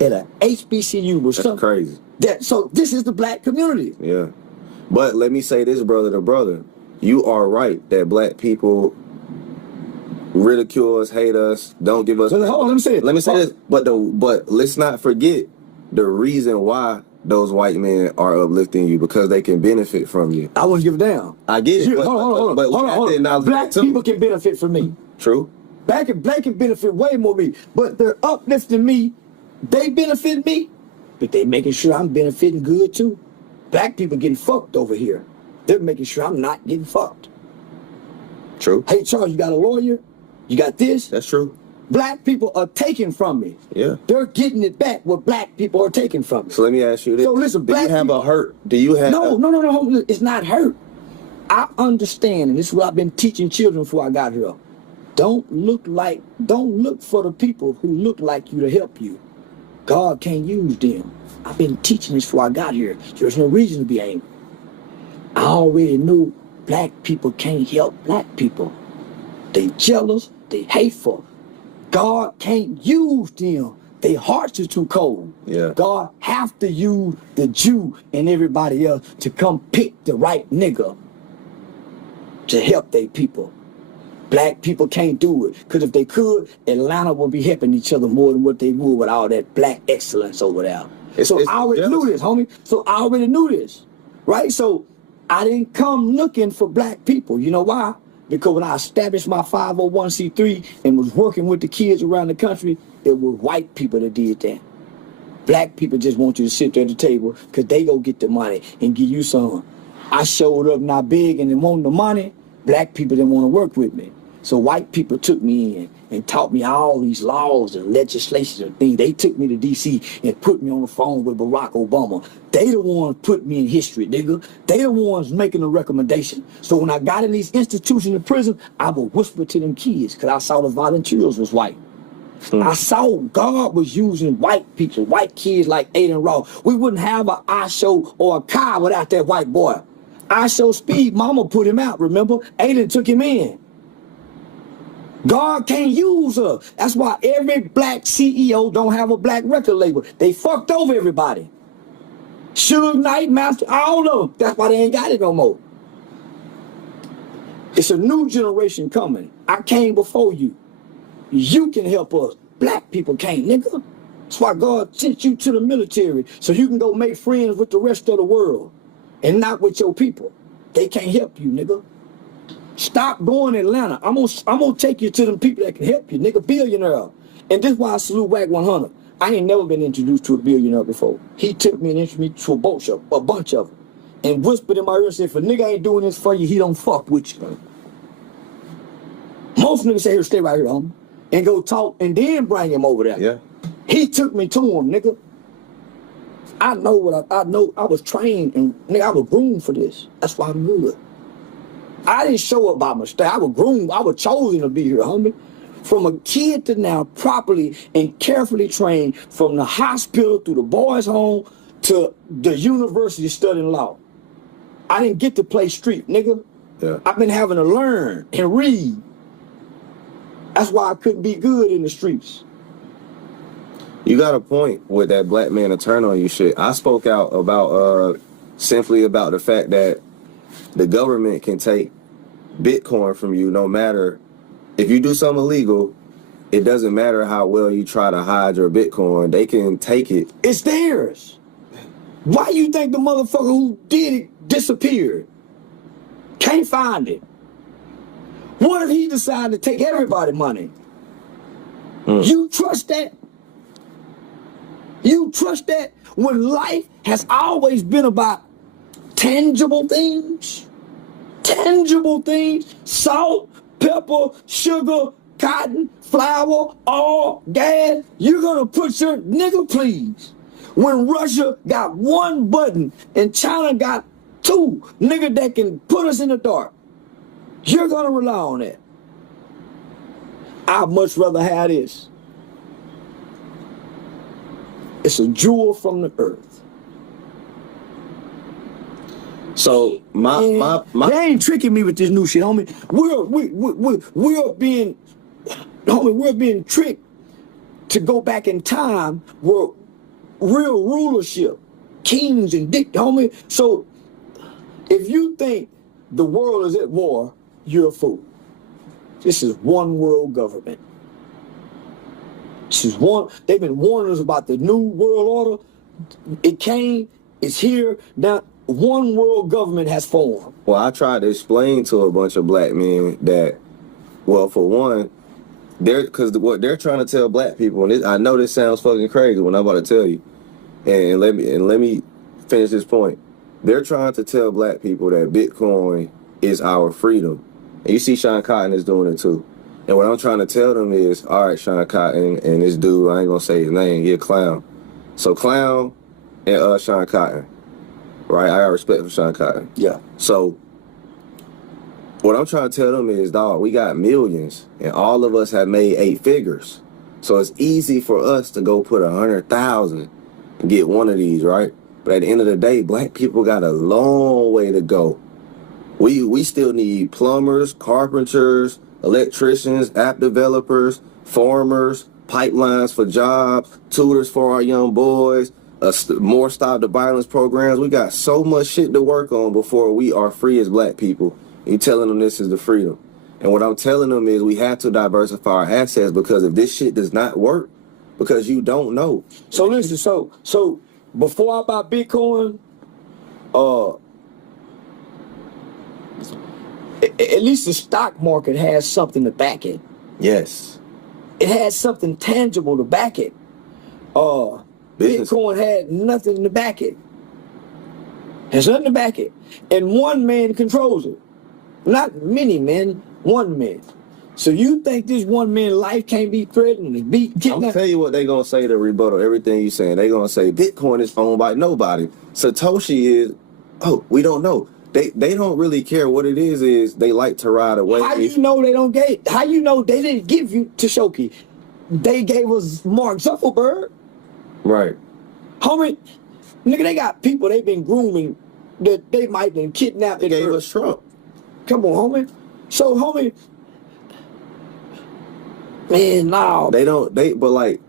at a HBCU or something. Crazy. So this is the black community. Yeah. But let me say this, brother to brother. You are right that black people ridicule us, hate us, don't give us. So, hold on, let me say this. But let's not forget the reason why those white men are uplifting you, because they can benefit from you. I wouldn't give a damn. I get it. Hold on. Black people can benefit from me. True. Black can benefit way more me. But they're uplifting me. They benefit me, but they making sure I'm benefiting good too. Black people getting fucked over here. They're making sure I'm not getting fucked. True. Hey, Charles, you got a lawyer? You got this? That's true. Black people are taking from me. Yeah. They're getting it back what black people are taking from me. So let me ask you this. So listen, do you have a hurt? Do you have No. It's not hurt. I understand, and this is what I've been teaching children before I got here. Don't look for the people who look like you to help you. God can't use them. I've been teaching this before I got here. There's no reason to be angry. I already knew black people can't help black people. They jealous, they hateful. God can't use them. Their hearts are too cold. Yeah. God have to use the Jew and everybody else to come pick the right nigga to help their people. Black people can't do it. Because if they could, Atlanta would be helping each other more than what they would with all that black excellence over there. So I already knew this, homie. So I already knew this, right? So I didn't come looking for black people. You know why? Because when I established my 501c3 and was working with the kids around the country, it was white people that did that. Black people just want you to sit there at the table because they go get the money and give you some. I showed up not big and wanting the money. Black people didn't want to work with me. So white people took me in and taught me all these laws and legislation and things. They took me to D.C. and put me on the phone with Barack Obama. They the ones put me in history, nigga. They the ones making the recommendation. So when I got in these institutions in prison, I would whisper to them kids because I saw the volunteers was white. I saw God was using white people, white kids like Aiden Ross. We wouldn't have an I show or a car without that white boy. I Show Speed, mama put him out, remember? Aiden took him in. God can't use her. That's why every black CEO don't have a black record label. They fucked over everybody. Suge Knight, Master, all of them. That's why they ain't got it no more. It's a new generation coming. I came before you. You can help us. Black people can't, nigga. That's why God sent you to the military, so you can go make friends with the rest of the world and not with your people. They can't help you, nigga. Stop going to Atlanta. I'm gonna take you to them people that can help you, nigga. Billionaire. And this is why I salute Wack 100. I ain't never been introduced to a billionaire before. He took me and introduced me to a bunch of them, and whispered in my ear and said, if a nigga ain't doing this for you, he don't fuck with you. Most niggas say, here, stay right here, homie, and go talk, and then bring him over there. Yeah. He took me to him, nigga. I know what I know. I was trained, and nigga, I was groomed for this. That's why I'm good. I didn't show up by mistake. I was groomed. I was chosen to be here, homie. From a kid to now, properly and carefully trained, from the hospital through the boys' home to the university studying law. I didn't get to play street, nigga. Yeah. I've been having to learn and read. That's why I couldn't be good in the streets. You got a point with that black man to turn on you shit. I spoke out about simply about the fact that the government can take Bitcoin from you no matter if you do something illegal. It doesn't matter how well you try to hide your Bitcoin. They can take it. It's theirs. Why you think the motherfucker who did it disappeared? Can't find it. What if he decided to take everybody's money? You trust that? You trust that when life has always been about tangible things? Tangible things, salt, pepper, sugar, cotton, flour, oil, gas. You're gonna put your, nigga, please. When Russia got one button and China got two, nigga, that can put us in the dark, you're gonna rely on that. I'd much rather have this. It's a jewel from the earth. So my they ain't tricking me with this new shit, homie. We're being tricked to go back in time where real rulership, kings and homie. So if you think the world is at war, you're a fool. This is one world government. This is one. They've been warning us about the new world order. It came. It's here now. One world government has formed. Well, I tried to explain to a bunch of black men that, well, for one, because what they're trying to tell black people, and I know this sounds fucking crazy when I'm about to tell you, and let me finish this point. They're trying to tell black people that Bitcoin is our freedom, and you see Sean Cotton is doing it too. And what I'm trying to tell them is, all right, Sean Cotton and this dude, I ain't gonna say his name, he a clown. So Clown and Sean Cotton. Right, I got respect for Sean Cotton. Yeah. So what I'm trying to tell them is, dog, we got millions, and all of us have made 8 figures. So it's easy for us to go put 100,000 and get one of these, right? But at the end of the day, black people got a long way to go. We still need plumbers, carpenters, electricians, app developers, farmers, pipelines for jobs, tutors for our young boys, more Stop the Violence programs. We got so much shit to work on before we are free as black people. You telling them this is the freedom. And what I'm telling them is we have to diversify our assets, because if this shit does not work, because you don't know. So listen, so before I buy Bitcoin, at least the stock market has something to back it. Yes. It has something tangible to back it. Bitcoin had nothing to back it. Has nothing to back it. And one man controls it. Not many men, one man. So you think this one man's life can't be threatened and be kidnapped? I'll tell you what they gonna say to rebuttal everything you saying. They gonna say Bitcoin is owned by nobody. Satoshi is, we don't know. They don't really care what it is they like to ride away. How you know they don't get? How you know they didn't give you Tashoki? They gave us Mark Zuckerberg. Right. Homie, nigga, they got people they've been grooming that they might have kidnapped. They gave us Trump. Come on, homie. So, homie, man, no. But like,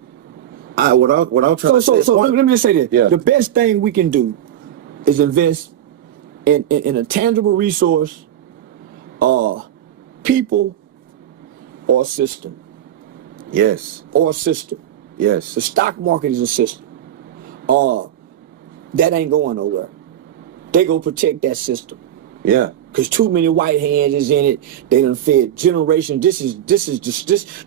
what I'm trying to say. So let me just say this. Yeah. The best thing we can do is invest in a tangible resource, people, or system. Yes. Or a system. Yes. The stock market is a system. That ain't going nowhere. They gonna protect that system. Yeah. Cause too many white hands is in it. They done fed generations. This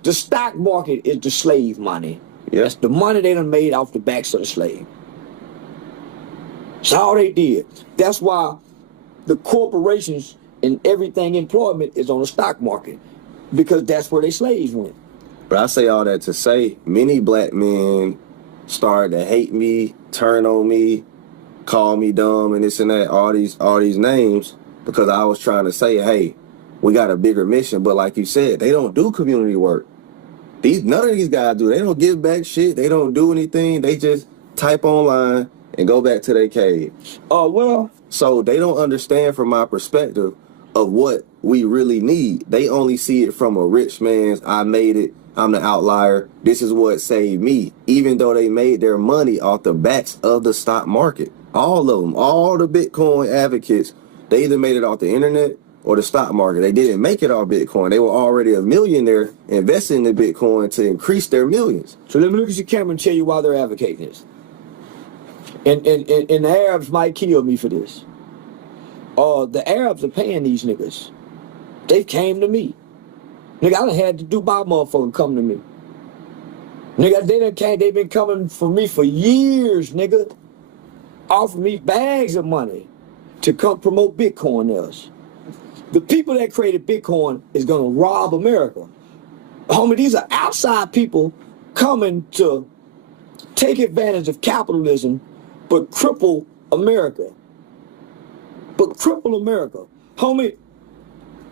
the stock market is the slave money. Yeah. That's the money they done made off the backs of the slave. That's all they did. That's why the corporations and everything employment is on the stock market. Because that's where they slaves went. But I say all that to say many black men started to hate me, turn on me, call me dumb and this and that, all these names, because I was trying to say, hey, we got a bigger mission. But like you said, they don't do community work. None of these guys do. They don't give back shit. They don't do anything. They just type online and go back to their cave. Well. So they don't understand from my perspective of what we really need. They only see it from a rich man's, I made it, I'm the outlier, this is what saved me. Even though they made their money off the backs of the stock market. All of them, all the Bitcoin advocates, they either made it off the internet or the stock market. They didn't make it off Bitcoin. They were already a millionaire investing in Bitcoin to increase their millions. So let me look at your camera and tell you why they're advocating this. And the Arabs might kill me for this. The Arabs are paying these niggas. They came to me. Nigga, I done had to do my motherfucker come to me. Nigga, they've been coming for me for years, nigga. Offering me bags of money to come promote Bitcoin to us. The people that created Bitcoin is gonna rob America. Homie, these are outside people coming to take advantage of capitalism, but cripple America. Homie,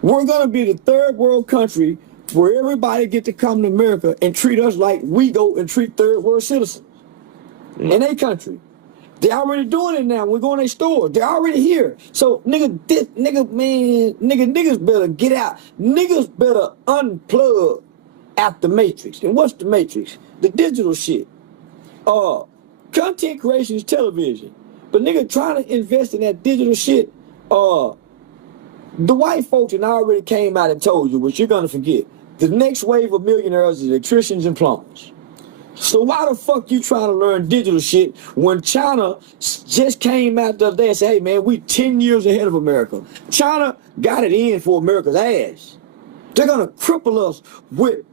we're gonna be the third world country where everybody get to come to America and treat us like we go and treat third world citizens in their country. They already doing it now. We're going to their stores. They're already here. So niggas better get out. Niggas better unplug at the matrix. And what's the matrix? The digital shit. Content creation is television. But nigga trying to invest in that digital shit, the white folks and I already came out and told you, which you're gonna forget. The next wave of millionaires is electricians and plumbers. So why the fuck you trying to learn digital shit when China just came out the other day and said, hey man, we 10 years ahead of America. China got it in for America's ass. They're gonna cripple us with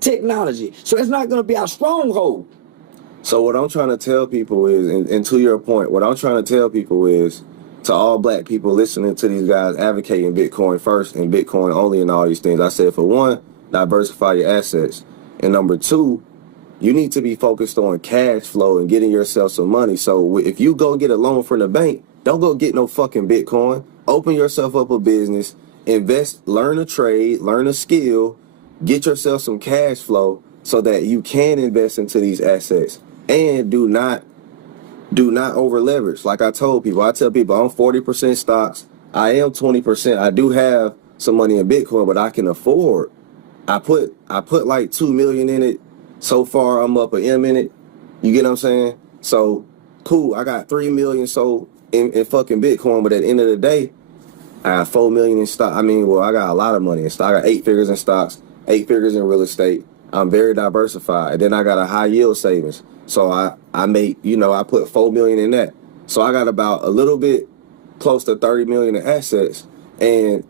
technology. So it's not gonna be our stronghold. So what I'm trying to tell people is, and to your point, what I'm trying to tell people is, to all black people listening to these guys advocating Bitcoin first and Bitcoin only and all these things, I said, for one, diversify your assets. And number two, you need to be focused on cash flow and getting yourself some money. So if you go get a loan from the bank, don't go get no fucking Bitcoin. Open yourself up a business, invest, learn a trade, learn a skill, get yourself some cash flow so that you can invest into these assets. And do not over leverage. Like I tell people, I'm 40% stocks. I am 20%. I do have some money in Bitcoin, but I can afford. I put like 2 million in it. So far, I'm up an M in it. You get what I'm saying? So cool. I got 3 million so in fucking Bitcoin, but at the end of the day, I got 4 million in stock. I got a lot of money in stock. I got 8 figures in stocks, 8 figures in real estate. I'm very diversified. And then I got a high yield savings. So I make, I put 4 million in that. So I got about a little bit close to 30 million in assets. And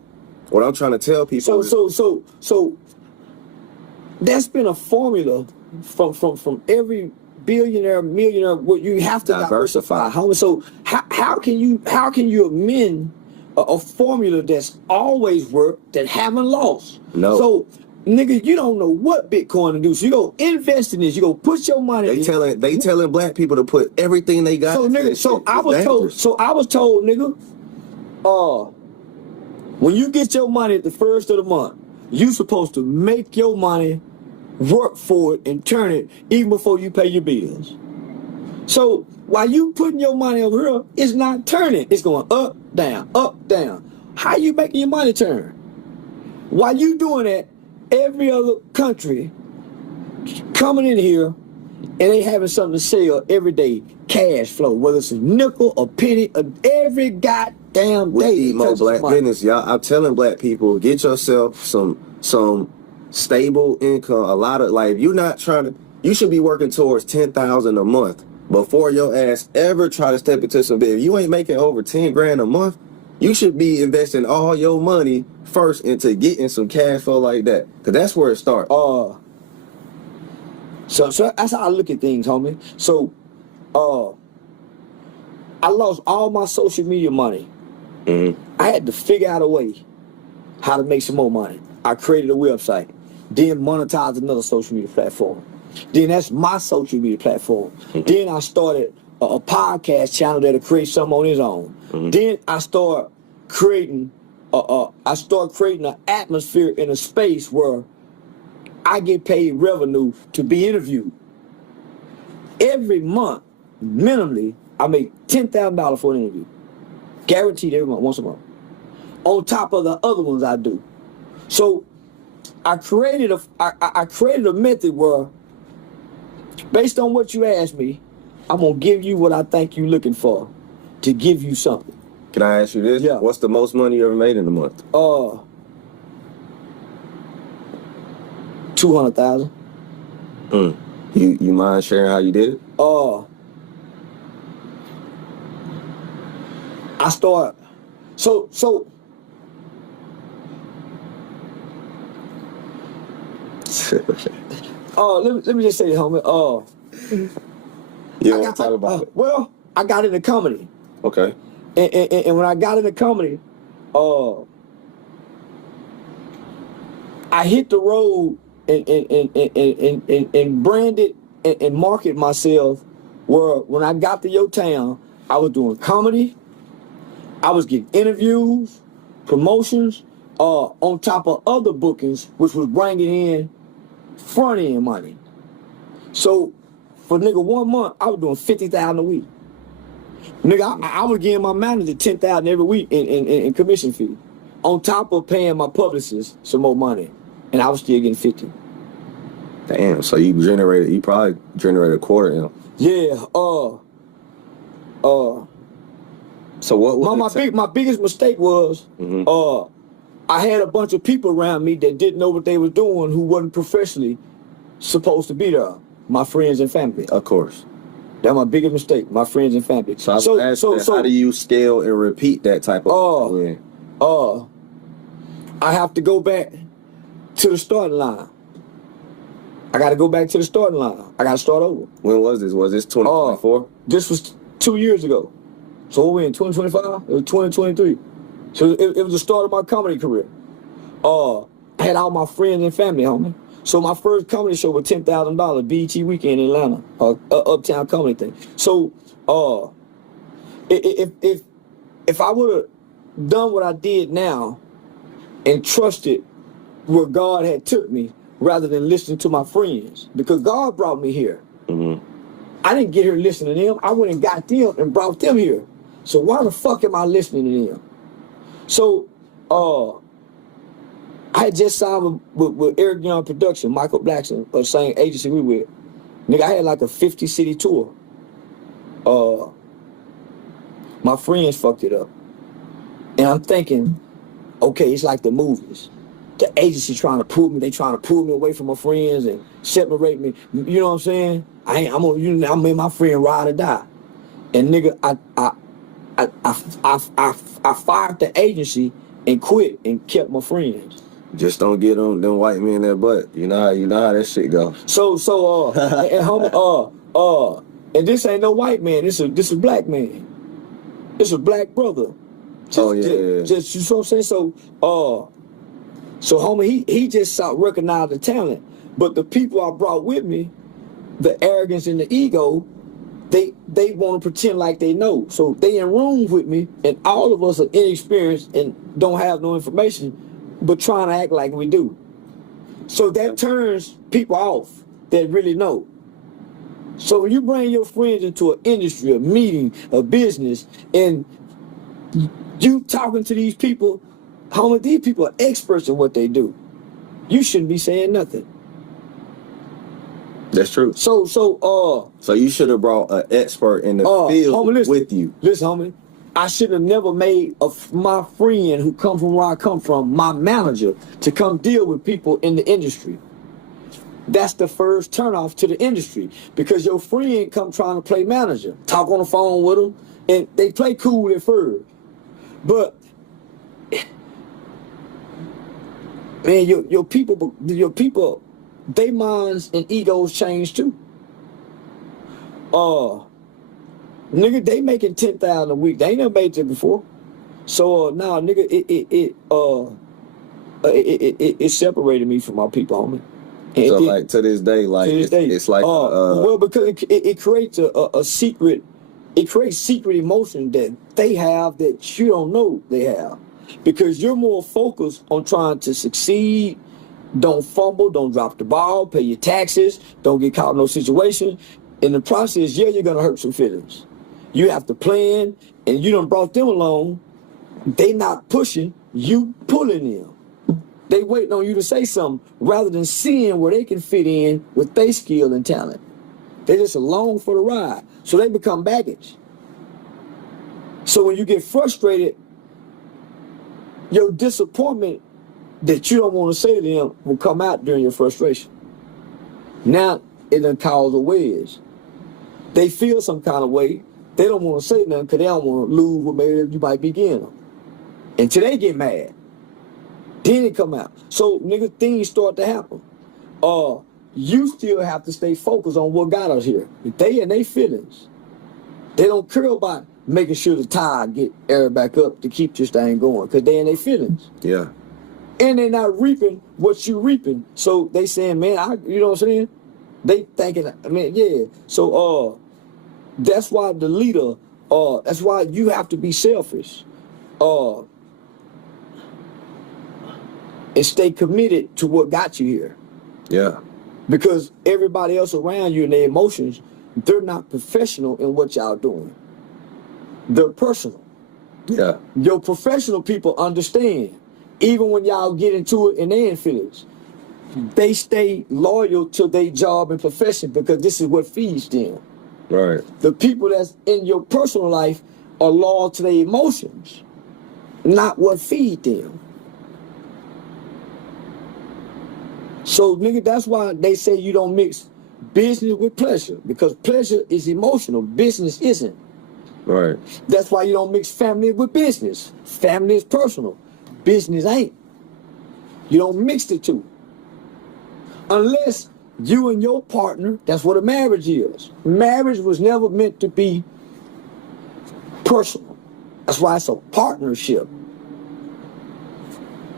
what I'm trying to tell people So that's been a formula from every billionaire, millionaire, what you have to diversify. So how can you amend a formula that's always worked that haven't lost? No. So nigga, you don't know what Bitcoin to do. So you go invest in this. You go put your money. They telling black people to put everything they got. So nigga, I was told, nigga, when you get your money at the first of the month, you supposed to make your money, work for it, and turn it even before you pay your bills. So while you putting your money over here, it's not turning. It's going up, down, up, down. How you making your money turn? While you doing that, every other country coming in here and they having something to sell every day, cash flow, whether it's a nickel, a penny, every goddamn We day. need more black business, y'all. I'm telling black people, get yourself some stable income. A lot of, like, you're not trying to, you should be working towards 10,000 a month before your ass ever try to step into some big. If you ain't making over 10 grand a month, you should be investing all your money first into getting some cash flow like that, because that's where it starts. So that's how I look at things, homie. So, I lost all my social media money. Mm-hmm. I had to figure out a way how to make some more money. I created a website, then monetized another social media platform. Then that's my social media platform. Mm-hmm. Then I started a podcast channel that'll create something on its own. Mm-hmm. Then I start creating an atmosphere in a space where I get paid revenue to be interviewed. Every month, minimally, I make $10,000 for an interview. Guaranteed every month, once a month. On top of the other ones I do. So I created a method where, based on what you asked me, I'm gonna give you what I think you're looking for to give you something. Can I ask you this? Yeah. What's the most money you ever made in a month? 200,000. You mind sharing how you did it? I start. So. Let me just say, homie. You don't want to talk about it? Well, I got into comedy. Okay. And when I got into comedy, I hit the road and branded and market myself where when I got to your town, I was doing comedy, I was getting interviews, promotions, on top of other bookings, which was bringing in front end money. So for nigga 1 month, I was doing 50,000 a week. Nigga, I was giving my manager 10,000 every week in commission fee, on top of paying my publicist some more money, and I was still getting 50. Damn. So you probably generated a quarter in. Yeah. So what was my biggest mistake was I had a bunch of people around me that didn't know what they were doing, who wasn't professionally supposed to be there. My friends and family. Of course. That's my biggest mistake. My friends and family. So how do you scale and repeat that type of thing? I have to go back to the starting line. I got to go back to the starting line. I got to start over. When was this? Was this 2024? This was 2 years ago. So we're in 2025. It was 2023. So it was the start of my comedy career. I had all my friends and family, homie. So my first comedy show was $10,000, BET Weekend in Atlanta, Uptown Comedy thing. So if I would have done what I did now and trusted where God had took me rather than listening to my friends, because God brought me here. Mm-hmm. I didn't get here listening to them. I went and got them and brought them here. So why the fuck am I listening to them? So I had just signed with Eric Young Production, Michael Blackson, the same agency we with. Nigga, I had like a 50-city tour. My friends fucked it up. And I'm thinking, okay, it's like the movies. The agency trying to pull me, they trying to pull me away from my friends and separate me. You know what I'm saying? I made my friend ride or die. And nigga, I fired the agency and quit and kept my friends. Just don't get them white men in their butt. You know how that shit go. So and homie, and this ain't no white man. This a black man. It's a black brother. Just you know what I'm saying? So homie, he just recognized the talent. But the people I brought with me, the arrogance and the ego, they want to pretend like they know. So they in room with me, and all of us are inexperienced and don't have no information, but trying to act like we do. So that turns people off that really know. So when you bring your friends into an industry, a meeting, a business, and you talking to these people, homie, these people are experts in what they do. You shouldn't be saying nothing. That's true. So you should have brought an expert in the field homie, listen, with you. Listen, homie, I should have never made my friend who come from where I come from, my manager, to come deal with people in the industry. That's the first turnoff to the industry, because your friend come trying to play manager, talk on the phone with them, and they play cool at first. But man, your people, they minds and egos change too. Nigga, they making 10,000 a week. They ain't never made it before. So now, nigga, it separated me from my people, homie. And so like to this day, like it's like well, because it creates a secret. It creates secret emotion that they have that you don't know they have, because you're more focused on trying to succeed. Don't fumble, don't drop the ball, pay your taxes, don't get caught in no situation. In the process, yeah, you're gonna hurt some feelings. You have to plan, and you done brought them along. They not pushing, you pulling them. They waiting on you to say something rather than seeing where they can fit in with their skill and talent. They just along for the ride, so they become baggage. So when you get frustrated, your disappointment that you don't want to say to them will come out during your frustration. Now it done cause a wedge. They feel some kind of way. They don't want to say nothing because they don't want to lose what maybe you might be getting them. Until they get mad. Then it come out. So nigga, things start to happen. You still have to stay focused on what got us here. They and they feelings. They don't care about making sure the tide get air back up to keep this thing going, because they in their feelings. Yeah. And they not reaping what you reaping. So they saying, man, you know what I'm saying? They thinking, I mean, yeah. So that's why the leader, that's why you have to be selfish. And stay committed to what got you here. Yeah. Because everybody else around you and their emotions, they're not professional in what y'all doing. They're personal. Yeah. Your professional people understand. Even when y'all get into it and they in feelings, they stay loyal to their job and profession, because this is what feeds them. Right. The people that's in your personal life are loyal to their emotions, not what feed them. So, nigga, that's why they say you don't mix business with pleasure, because pleasure is emotional, business isn't. Right. That's why you don't mix family with business. Family is personal, business ain't. You don't mix the two. Unless you and your partner, that's what a marriage is. Marriage was never meant to be personal. That's why it's a partnership.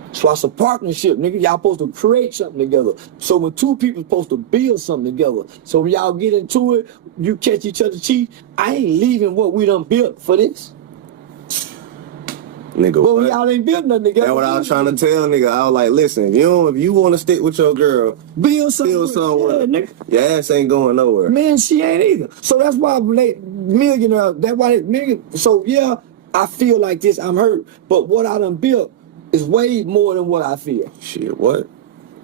That's why it's a partnership, nigga. Y'all supposed to create something together. So when two people supposed to build something together, so when y'all get into it, you catch each other cheat, I ain't leaving what we done built for this. Nigga, well, y'all ain't built nothing together. That's what I was trying to tell nigga. I was like, listen, if you want to stick with your girl, build something with nigga. Your ass ain't going nowhere. Man, she ain't either. So that's why millionaire, so yeah, I feel like this, I'm hurt. But what I done built is way more than what I feel. Shit, what?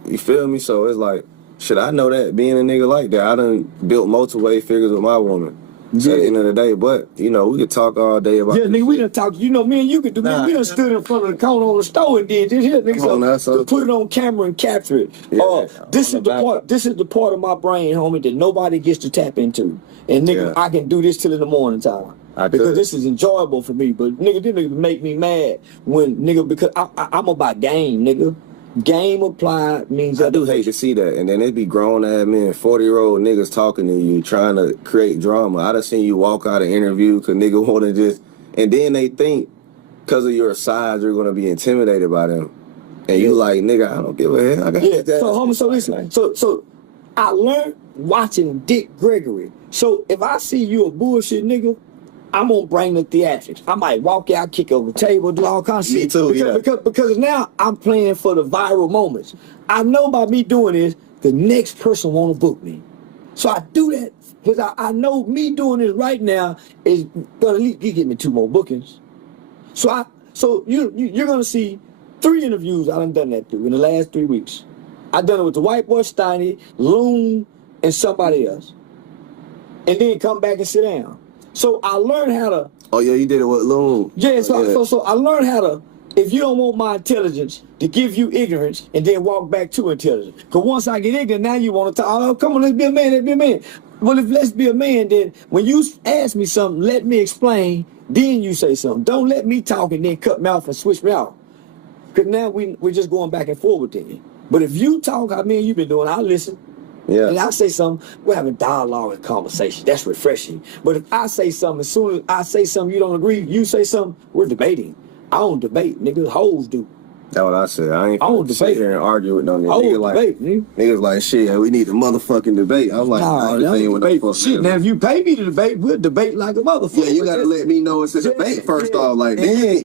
You feel me? So it's like, shit, I know that being a nigga like that, I done built multiple way figures with my woman. So at the end of the day, but we could talk all day about yeah, nigga, we done talk, me and you could do, we done stood in front of the counter on the store and did this here, nigga, so put it on camera and capture it. Yeah, this is the part of my brain, homie, that nobody gets to tap into. And nigga, I can do this till in the morning time. Because this is enjoyable for me. But nigga, this nigga make me mad when nigga, because I'm about game, nigga. Game applied means I do hate to see that. And then it be grown ass men, 40-year-old niggas talking to you, trying to create drama. I done seen you walk out of interview because nigga want to just, and then they think because of your size you're going to be intimidated by them. And you like, nigga, I don't give a hell. I got that. So homie, so listen, so I learned watching Dick Gregory. So if I see you a bullshit nigga, I'm gonna bring the theatrics. I might walk out, kick over the table, do all kinds of shit. Me too, because now I'm playing for the viral moments. I know by me doing this, the next person wanna book me. So I do that Because I know me doing this right now is gonna at least give me 2 more bookings. So you're gonna see 3 interviews I done that through in the last 3 weeks. I done it with the white boy Steiny, Loon, and somebody else. And then come back and sit down. So I learned how to. Oh yeah, you did it with Loon. Yeah, so I learned how to. If you don't want my intelligence, to give you ignorance and then walk back to intelligence. Because once I get ignorant, now you want to talk. Oh, come on, let's be a man, let's be a man. Well, if let's be a man, then when you ask me something, let me explain, then you say something. Don't let me talk and then cut me off and switch me out. Because now we're just going back and forth with it. But if you talk, I mean, you've been doing, I'll listen. Yeah. And I say something, we're having dialogue and conversation. That's refreshing. But if I say something, as soon as I say something you don't agree, you say something, we're debating. I don't debate, nigga. Hoes do. That's what I said. I don't sit debate. here and argue with no nigga. I don't Nigga like, debate, nigga. niggas like, shit, we need a motherfucking debate. I'm like, Nah, this ain't what the debate. fuck. Shit, now if you pay me to debate, we'll debate like a motherfucker. Yeah, you gotta let me know it's a debate first off. Like, then